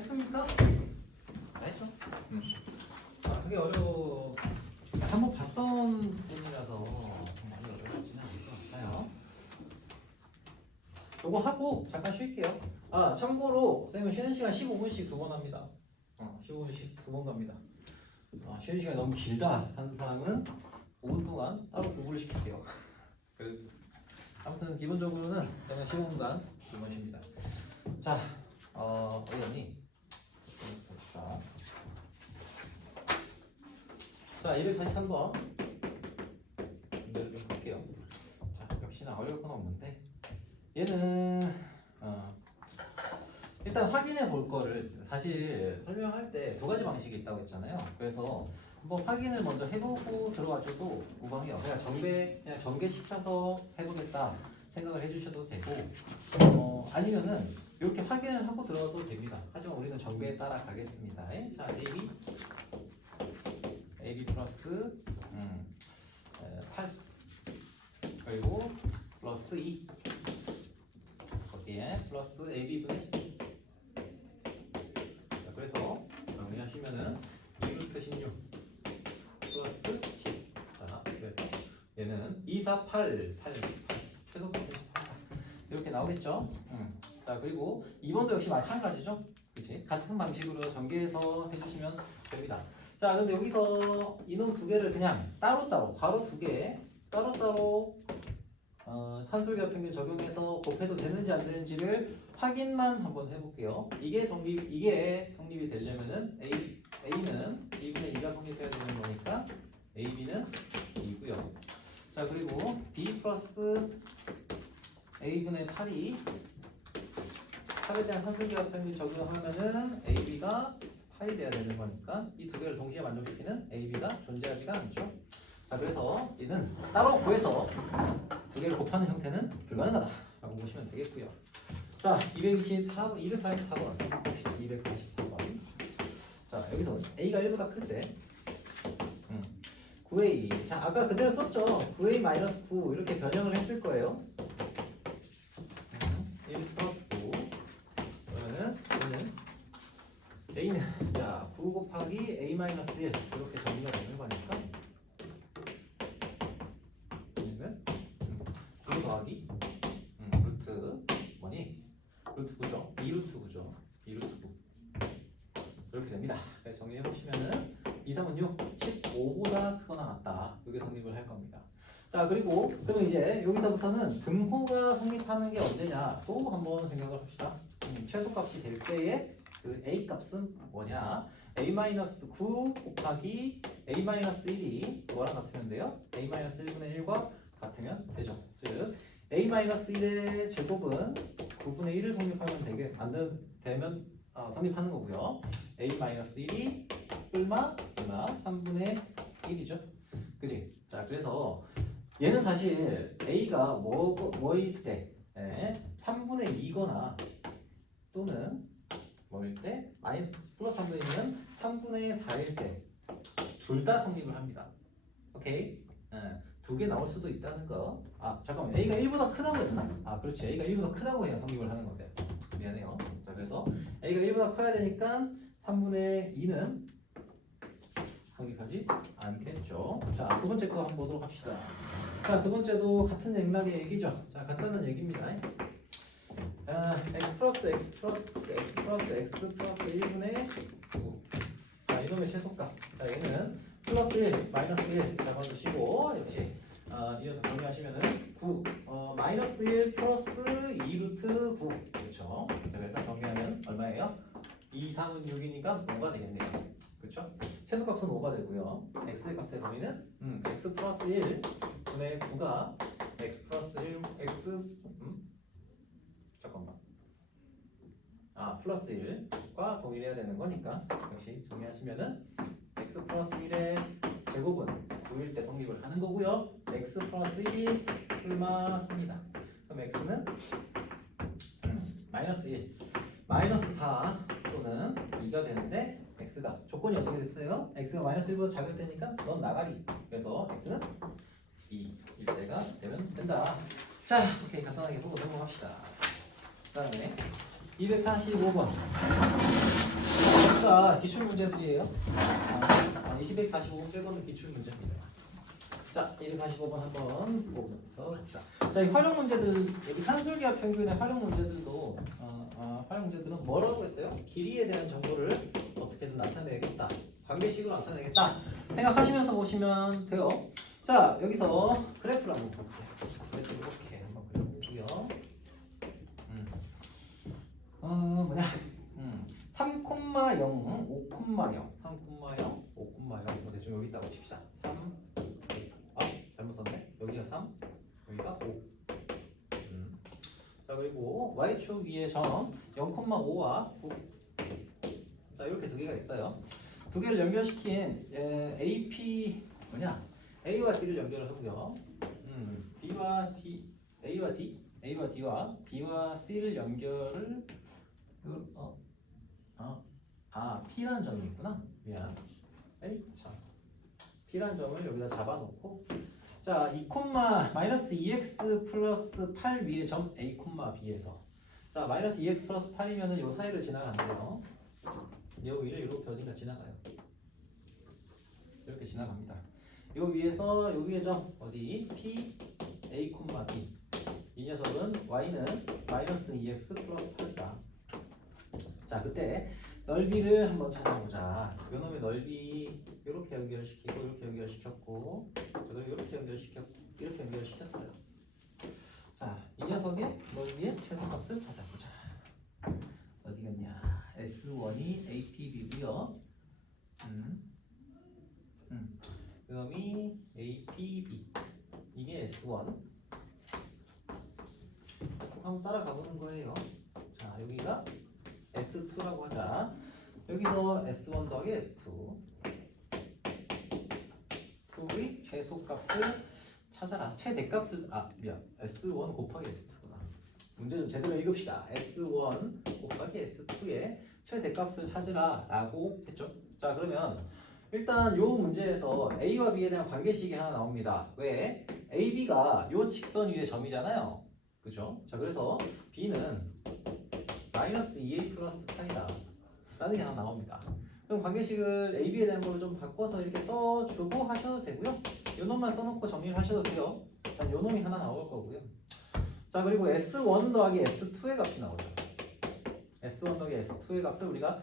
했습니까? 했죠? 그게 어려워. 한번 봤던 분이라서 많이 어렵지는 않을 것 같아요. 요거 하고 잠깐 쉴게요. 참고로 쌤은 쉬는 시간 15분씩 2번 합니다. 15분씩 2번 갑니다. 쉬는 시간이 너무 길다 하는 사람은 5분 동안 따로 공부를 시킬게요. 아무튼 기본적으로는 쌤은 15분간 2번 쉽니다. 자, 어디 갔니? 자, 243번 문제를 좀 볼게요. 자, 역시나 어려울 건 없는데 얘는 일단 확인해 볼 거를 사실 설명할 때 2가지 방식이 있다고 했잖아요. 그래서 한번 확인을 먼저 해보고 들어와줘도 무방해요. 그냥 전개시켜서 해보겠다 생각을 해주셔도 되고 아니면은 이렇게 확인을 하고 들어와도 됩니다. 하지만 우리는 정배에 따라 가겠습니다. 자, AB 플러스 8 그리고 플러스 2 거기에 플러스 AB분의 10. 자, 그래서 정리하시면은 2루트 16 플러스 10. 자, 그래서 얘는 2, 4, 8 최소 18 이렇게 나오겠죠? 자, 그리고 2번도 역시 마찬가지죠? 그치? 같은 방식으로 전개해서 해주시면 됩니다. 자, 근데 여기서 이놈 2개를 그냥 따로따로 괄호 2개 따로따로 산술기하 평균 적용해서 곱해도 되는지 안 되는지를 확인만 한번 해볼게요. 이게 성립이 되려면은 A는 2분의 2가 성립해야 되는 거니까 AB는 2고요. 자, 그리고 B 플러스 A분의 8에 대한 산술기하 평균 적용하면은 AB가 8이 돼야 되는 거니까 이 2개를 동시에 만족시키는 AB가 존재하지가 않죠. 자, 그래서 얘는 따로 구해서 2개를 곱하는 형태는 불가능하다라고 보시면 되겠고요. 자, 244번 봅시다. 244번. 자, 여기서 A가 1보다 클 때 9A. 자, 아까 그대로 썼죠. 9A-9 이렇게 변형을 했을 거예요. 1 플러스 9. 그러면은 A는 자 9 곱하기 A-1 이렇게 정리가 되는 거니까 아니면 9 더하기 루트 뭐니? 루트 9죠. 2루트 9죠. 2루트 9 이렇게 됩니다. 그래서 정리해 보시면은 2, 3은 6, 15보다 크거나 같다. 이게 성립을 할 겁니다. 자, 그리고 그러면 이제 여기서부터는 분모가 성립하는 게 언제냐 또 한번 생각을 합시다. 최소값이 될 때의 그 A 값은 뭐냐? A-9 곱하기 A-1이 뭐랑 같으면돼요? A-1분의 1과 같으면 되죠. 즉 A-1의 제곱은 9분의 1을 성립하면 성립하는 거고요. A-1이 얼마? 3분의 1이죠. 그지? 자, 그래서 얘는 사실 A가 뭐일 때 3분의 2거나 또는 뭐일 때 플러스 3분의 2는 3분의 4일 때 둘 다 성립을 합니다. 오케이? 2개 나올 수도 있다는 거. 잠깐만, A가 1보다 크다고 했나? 그렇지. A가 1보다 크다고 해야 성립을 하는 건데 미안해요. 자, 그래서 A가 1보다 커야 되니까 3분의 2는 성립하지 않겠죠. 자, 2번째 거 한번 보도록 합시다. 자, 2번째도 같은 맥락의 얘기죠. 자, 간단한 얘기입니다. x 플러스 x 플러스 x 플러스 x 플러스 1분의 9. 자, 이놈의 최소값. 자, 얘는 플러스 1, 마이너스 1 잡아주시고 역시 이어서 정리하시면은 9, 마이너스 1 플러스 2루트 9. 그렇죠. 자, 그래서 정리하면 얼마예요? 2, 3은 6이니까 5가 되겠네요. 그렇죠? 최소값은 5가 되고요. x의 값의 범위는 x 플러스 1 분의 9가 x 플러스 1 잠깐만. 플러스 1과 동일해야 되는 거니까 역시 정리하시면은 x 플러스 1의 제곱은 9일 때 성립을 하는 거고요. x 플러스 1이 얼마입니다. 그럼 x는 마이너스 1, 마이너스 4 또는 2가 되는데 x가 조건이 어떻게 됐어요? x가 마이너스 1보다 작을 때니까 넌 나가리. 그래서 x는 2일 때가 되면 된다. 자, 오케이. 간단하게 보고 넘어갑시다. 그 다음에 245번. 자, 기출 문제들이에요. 245번 빼고는 기출 문제입니다. 자, 245번 한번 보면서 봅시다. 자, 이 활용 문제들, 여기 산술기하 평균의 활용 문제들도, 활용 문제들은 뭐라고 했어요? 길이에 대한 정보를 어떻게든 나타내겠다. 관계식으로 나타내겠다. 생각하시면서 보시면 돼요. 자, 여기서 그래프를 한번 볼게요. 그래프 이렇게 한번 그려보고요. 뭐냐? 3,0, 5,0, 3,0, 5,0, 뭐 대충 여기 있다고 칩시다. 3, 잘못 썼네. 여기가 3, 여기가 5. 자, 그리고 y축 위에 점 0,5와 9. 자, 이렇게 두 개가 있어요. 두 개를 연결시킨 AP 뭐냐? A와 D를 연결을 하고요. B와 D, A와 D와 B와 C를 연결을 P라는 점이 있구나. 미안. 에이, 참. P라는 점을 여기다 잡아놓고, 자, 2,-2x 플러스 8 위에 점 A, B에서, 자, 마이너스 2x 플러스 8이면은 요 사이를 지나가는데요. 요 위를 이렇게 어디가 지나가요. 이렇게 지나갑니다. 요 위에서 요 위에 점 어디 P, A, B. 이 녀석은 y는 마이너스 2x 플러스 8이다. 자, 그때 넓이를 한번 찾아보자. 요 놈의 넓이 이렇게 연결시키고 이렇게 연결시켰고 이렇게 연결시켰어요. 자, 이 녀석의 넓이의 최소값을 찾아보자. 어디겠냐? S1이 APB고요. 그놈이 APB. 이게 S1. 한번 따라가 보는 거예요. 자, 여기가 S2라고 하자. 여기서 S1 더하기 S2. 2의 최소값을 찾아라. 최대값을 미안. S1 곱하기 S2구나. 문제 좀 제대로 읽읍시다. S1 곱하기 S2의 최대값을 찾으라 라고 했죠. 자, 그러면 일단 요 문제에서 A와 B에 대한 관계식이 하나 나옵니다. 왜? A, B가 요 직선 위의 점이잖아요. 그죠? 자, 그래서 B는 마이너스 2A 플러스 8이다 라는 게 하나 나옵니다. 그럼 관계식을 A, B에 대한 걸 좀 바꿔서 이렇게 써주고 하셔도 되고요. 요 놈만 써놓고 정리를 하셔도 돼요. 일단 요 놈이 하나 나올 거고요. 자, 그리고 S1 더하기 S2의 값이 나오죠. S1 더하기 S2의 값을 우리가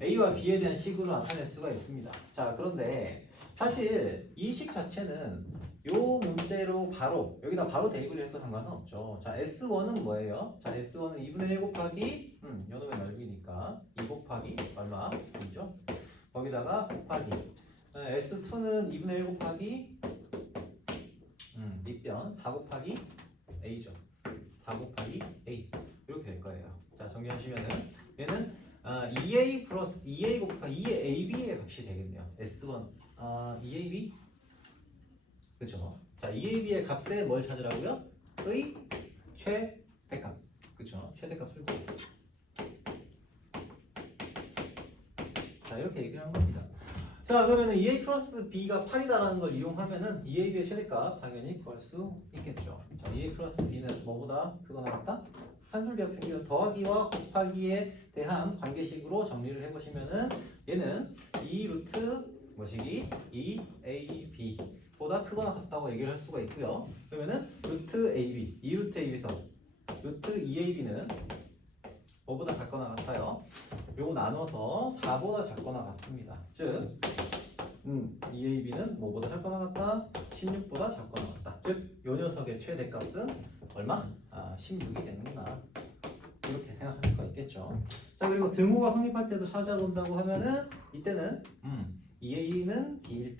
A와 B에 대한 식으로 나타낼 수가 있습니다. 자, 그런데 사실 이 식 자체는 요 문제로 바로 여기다 바로 대입을 해도 상관은 없죠. 자, S1은 뭐예요? 자, S1은 2분의 1 곱하기 요 놈의 넓이니까 2 곱하기 얼마? 2죠? 거기다가 곱하기 S2는 2분의 1 곱하기 밑변 4 곱하기 A죠. 4 곱하기 A 이렇게 될 거예요. 자, 정리하시면은 얘는 2A 플러스 2A 곱하기 2A AB의 값이 되겠네요. S1 2AB 그쵸? 자, EAB의 값에 뭘 찾으라고요? 의 최대값. 그쵸? 최대값을 구해요. 자, 이렇게 얘기를 한 겁니다. 자, 그러면은 2A 플러스 B가 8이다라는 걸 이용하면은 EAB의 최대값 당연히 구할 수 있겠죠. 자, 2A 플러스 B는 뭐보다 그거 나왔다? 산술기하 평균 더하기와 곱하기에 대한 관계식으로 정리를 해보시면은 얘는 2 루트 뭐시기? 2AB 보다 크거나 같다고 얘기를 할 수가 있고요. 그러면은 루트 AB, 2 루트 AB에서 루트 2AB는 뭐보다 같거나 같아요. 요거 나눠서 4보다 작거나 같습니다. 즉 2AB는 뭐보다 작거나 같다? 16보다 작거나 같다. 즉 요 녀석의 최대값은 얼마? 16이 되는구나. 이렇게 생각할 수가 있겠죠. 자, 그리고 등호가 성립할 때도 찾아본다고 하면은 이때는 2A는 B일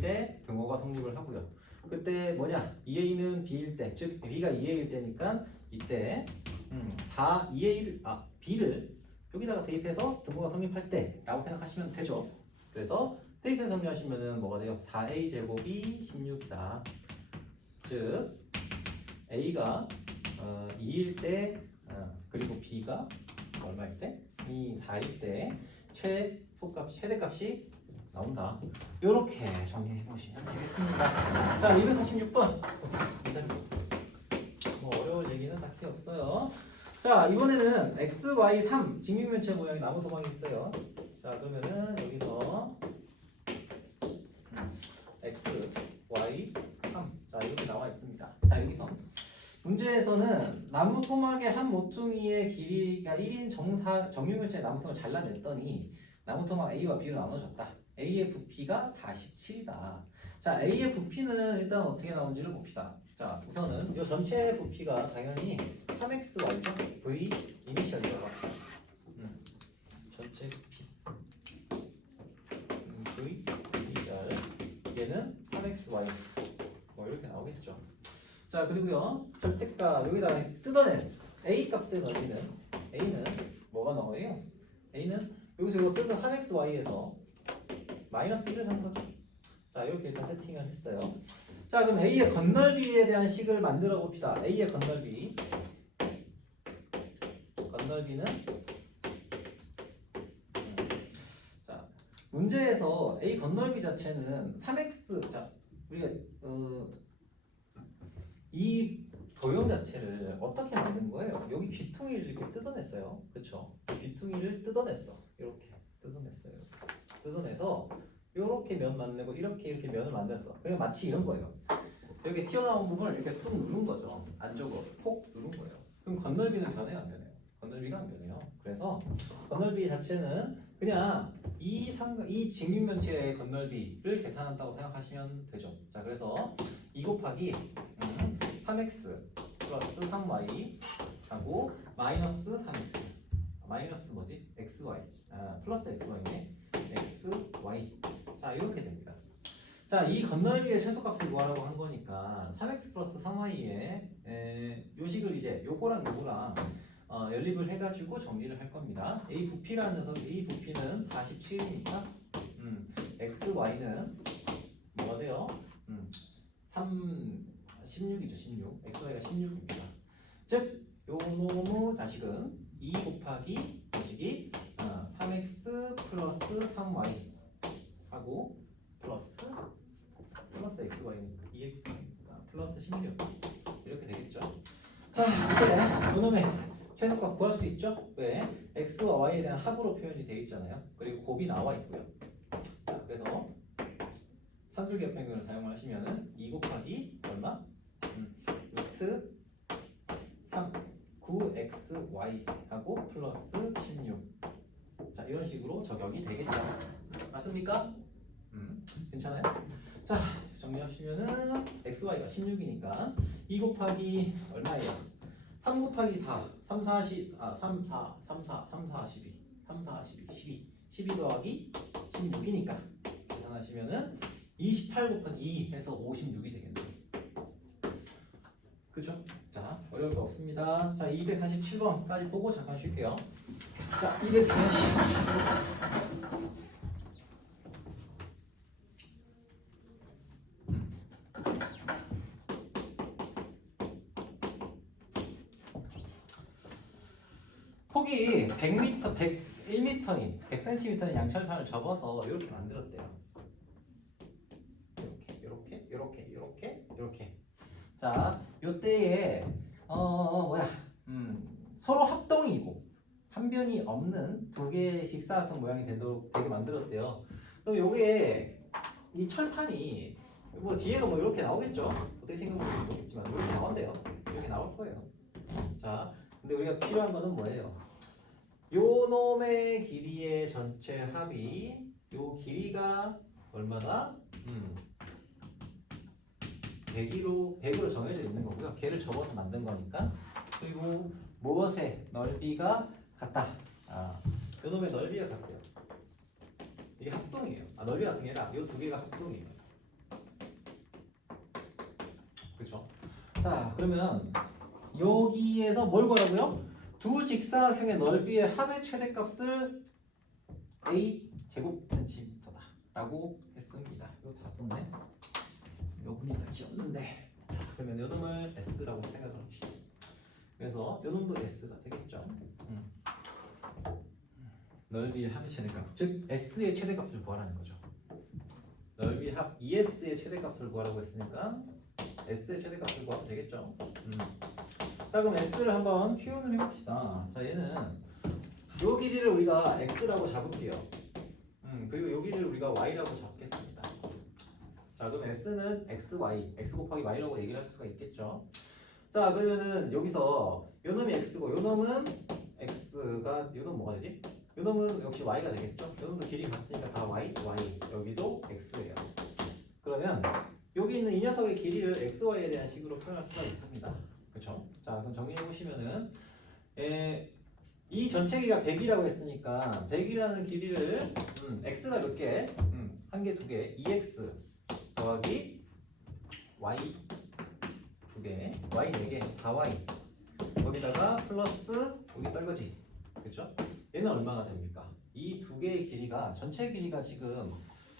때 등호가 성립을 하고요. 그때 뭐냐? 2A는 B일 때, 즉 B가 2A일 때니까 이때 B를 여기다가 대입해서 등호가 성립할 때라고 생각하시면 되죠. 그래서 대입해서 정리하시면은 뭐가 돼요? 4A 제곱이 16이다. 즉 A가 2일 때 그리고 B가 얼마일 때? 4일 때 최대값이 나온다. 이렇게 정리해 보시면 되겠습니다. 자, 246번. 뭐 어려울 얘기는 딱히 없어요. 자, 이번에는 x, y, 3 직육면체 모양의 나무 도망이 있어요. 자, 그러면은 여기서 x, y, 3 자, 이렇게 나와 있습니다. 자, 여기서 문제에서는 나무 토막의 한 모퉁이의 길이가 1인 정육면체 나무 토막을 잘라냈더니 나무 토막 A와 B로 나눠졌다. A의 부피가 47이다. 자, A의 부피는 일단 어떻게 나오는지를 봅시다. 자, 우선은 이 전체 부피가 당연히 3xy죠. V 이니셜이라고 합시다. 전체 부피 V 이니셜 얘는 3xy 뭐 이렇게 나오겠죠. 자, 그리고요 절대값 여기다 뜯어낸 A 값의 넓이는 A는 뭐가 나와요? A는 여기서 이거 뜯은 3xy에서 마이너스 1을 한 거죠. 자, 이렇게 일단 세팅을 했어요. 자, 그럼 A의 건널비에 대한 식을 만들어 봅시다. A의 건널비. 건널비는 자, 문제에서 A 건널비 자체는 3x. 자, 우리가 이 도형 자체를 어떻게 만든 거예요? 여기 귀퉁이를 이렇게 뜯어냈어요. 그렇죠? 귀퉁이를 뜯어냈어. 이렇게 뜯어냈어요. 뜯어내서 이렇게 면 만들고 이렇게 면을 만들었어. 그러니까 마치 이런 거예요. 여기 튀어나온 부분을 이렇게 쑥 누른 거죠. 안쪽으로 폭 누른 거예요. 그럼 건널비는 변해요, 안 변해요? 건널비가 안 변해요. 그래서 건널비 자체는 그냥 이 직육면체의 건널비를 계산한다고 생각하시면 되죠. 자, 그래서 2 곱하기 3x 플러스 3y 하고 마이너스 3x 마이너스 뭐지? xy 플러스 xy네. xy 자, 이렇게 됩니다. 자, 이 건널비의 최소값을 구하라고 한 거니까 3x 플러스 3y의 요식을 이제 요거랑 연립을 해가지고 정리를 할 겁니다. A 부피라는 녀석, A 부피는 47이니까 xy는 뭐가 돼요? 16이죠, 16. xy가 16입니다. 즉, 요 놈의 자식은 2 곱하기 자식이 3x 플러스 3y 하고 플러스 xy는 2x 플러스 16 이렇게 되겠죠. 자, 이제 저놈의 최소값 구할 수 있죠? 왜? x와 y에 대한 합으로 표현이 되어 있잖아요. 그리고 곱이 나와 있고요. 자, 그래서 산술기하 평균을 사용하시면은 2 곱하기 얼마? 루트 3 9xy 하고 플러스 16 자, 이런 식으로 저격이 되겠죠. 맞습니까? 괜찮아요? 자, 정리하시면은 xy가 16이니까 2 곱하기 얼마예요? 3 곱하기 4 3, 4, 12 12 더하기 16이니까 계산하시면은 28 곱하기 2 해서 56이 되겠네요. 그죠? 자, 어려울 거 없습니다. 자, 247번까지 보고 잠깐 쉴게요. 자, 247번. 폭이 100m, 100m인 100cm인 양철판을 접어서 이렇게 만들었대요. 이렇게. 자, 요때에 서로 합동이고 한 변이 없는 두 개의 직사각형 모양이 되게 만들었대요. 그럼 요게 이 철판이 뭐 뒤에도 뭐 이렇게 나오겠죠? 어떻게 생각하는지 모르겠지만 이렇게 나온대요. 이렇게 나올 거예요. 자, 근데 우리가 필요한 거는 뭐예요? 요 놈의 길이의 전체 합이 요 길이가 얼마다? 100으로 정해져 있는 거고요. 걔를 접어서 만든 거니까. 그리고 무엇의 넓이가 같다. 요 놈의 넓이가 같대요. 이게 합동이에요. 넓이가 같은 게 아니라 요 두 개가 합동이에요. 그렇죠? 자, 그러면 여기에서 뭘 구하라고요? 두 직사각형의 넓이의 합의 최대값을 a 제곱센티미터다 라고 했습니다. 이거 다 썼네. 요분이까지 없는데. 자, 그러면 요 놈을 s라고 생각을 합시다. 그래서 요 놈도 s가 되겠죠. 넓이의 합의 최대값, 즉 s의 최대값을 구하라는 거죠. 넓이 합 2s의 최대값을 구하라고 했으니까 s의 최대값을 구하면 되겠죠. 자 그럼 s를 한번 표현을 해봅시다. 자 얘는 요 길이를 우리가 x라고 잡을게요. 그리고 요 길이를 우리가 y라고 잡겠습니다. 자 그럼 s는 xy, x 곱하기 y라고 얘기를 할 수가 있겠죠. 자 그러면은 여기서 요 놈이 x고 요 놈은 x가 요 놈 뭐가 되지? 요 놈은 역시 y가 되겠죠. 요 놈도 길이 같으니까 다 y, 여기도 x예요. 그러면 여기 있는 이 녀석의 길이를 xy에 대한 식으로 표현할 수가 있습니다. 그렇죠? 자 그럼 정리해 보시면은 이 전체 길이가 100이라고 했으니까 100이라는 길이를 x가 몇 개? 한 개, 두 개, 2x 더하기 y 두 개, y 4개, 4y 거기다가 플러스 여기 떨거지. 그렇죠? 얘는 얼마가 됩니까? 이 두 개의 길이가 전체 길이가 지금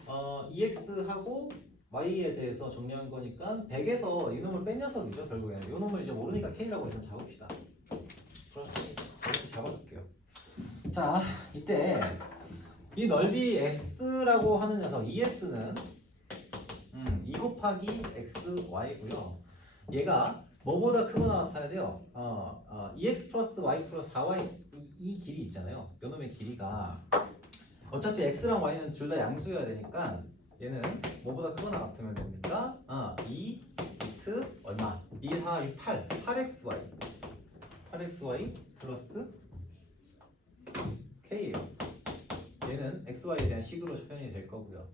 2x하고 y에 대해서 정리한 거니까 100에서 이놈을 뺀 녀석이죠. 결국에는 이 놈을 이제 모르니까 k라고 해서 잡읍시다. 그렇습니다. 이렇게 잡아줄게요. 자 이때 이 넓이 s라고 하는 녀석 2s는 2 곱하기 xy고요. 얘가 뭐보다 크거나 같아야 돼요. 2x 플러스 y 플러스 4y 이 길이 있잖아요. 요 놈의 길이가 어차피 x랑 y는 둘 다 양수여야 되니까 얘는 뭐보다 크거나 같으면 됩니까? 2 루트 얼마? 2, 4, 6, 8 8xy 8xy 플러스 k예요. 얘는 xy에 대한 식으로 표현이 될 거고요.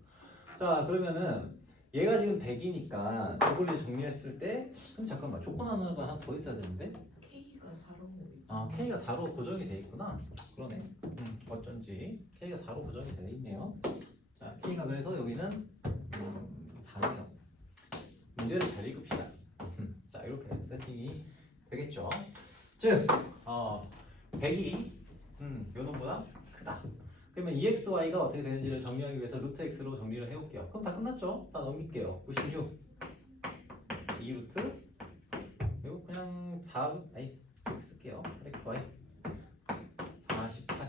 자 그러면은 얘가 지금 100이니까 이걸 정리했을 때 잠깐만 조건 하나가 하나 더 있어야 되는데 K가 4로 K가 4로 고정이 돼 있구나. 그러네. 어쩐지 K가 4로 고정이 돼 있네요. 자 K가 그래서 여기는 4네요. 문제를 잘 읽읍시다. 자 이렇게 세팅이 되겠죠. 즉 100이 요 놈보다 크다. 그러면 2xy가 어떻게 되는지를 정리하기 위해서 루트 x로 정리를 해볼게요. 그럼 다 끝났죠? 다 넘길게요. 96 2루트 그리고 그냥 4 이렇게 쓸게요. xy 48.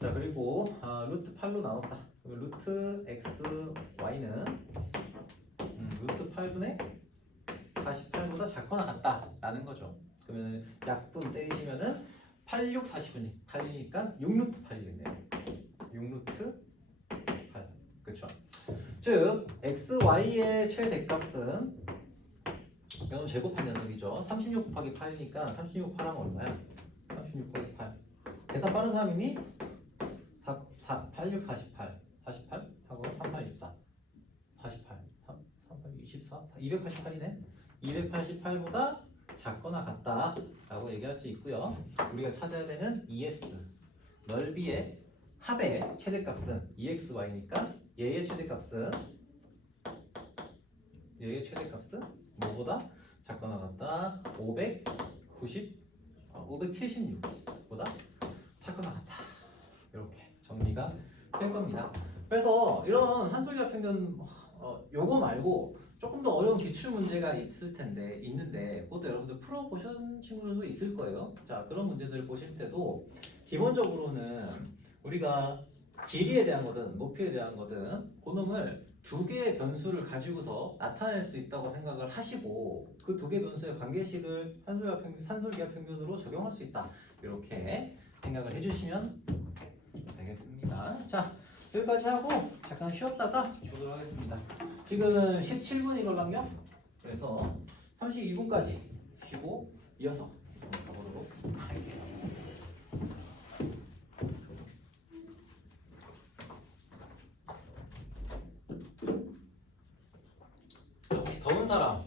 자 그리고 루트 8로 나눴다. 그러면 루트 xy는 루트 8분의 48보다 작거나 같다라는 거죠. 그러면 약분 때리시면은 86, 40분이 8이니까 6루트 8이겠네요. 6루트 8. 그렇죠? 즉 xy의 최대값은 이건 제곱한 녀석이죠. 36 곱하기 8이니까 36 8하면 얼마야? 36 곱하기 8. 계산 빠른 사람이니 86, 48 48 하고 38, 24 48 38, 24 288이네. 288보다 작거나 같다라고 얘기할 수 있고요. 우리가 찾아야 되는 ES 넓이의 합의 최대값은 EXY니까 얘의 최대값은 뭐보다 작거나 같다? 576보다 작거나 같다. 이렇게 정리가 될 겁니다. 그래서 이런 한솔리와 평균 요거 말고 조금 더 어려운 기출 문제가 있는데 그것도 여러분들 풀어보신 친구들도 있을 거예요. 자 그런 문제들 보실 때도 기본적으로는 우리가 길이에 대한 거든 높이에 대한 거든 그놈을 두 개의 변수를 가지고서 나타낼 수 있다고 생각을 하시고 그 두 개 변수의 관계식을 산술기하 평균으로 적용할 수 있다. 이렇게 생각을 해주시면 되겠습니다. 자 여기까지 하고 잠깐 쉬었다가 보도록 하겠습니다. 지금 17분이걸랑요. 그래서 32분까지 쉬고 이어서 가보도록 할게요. 혹시 더운 사람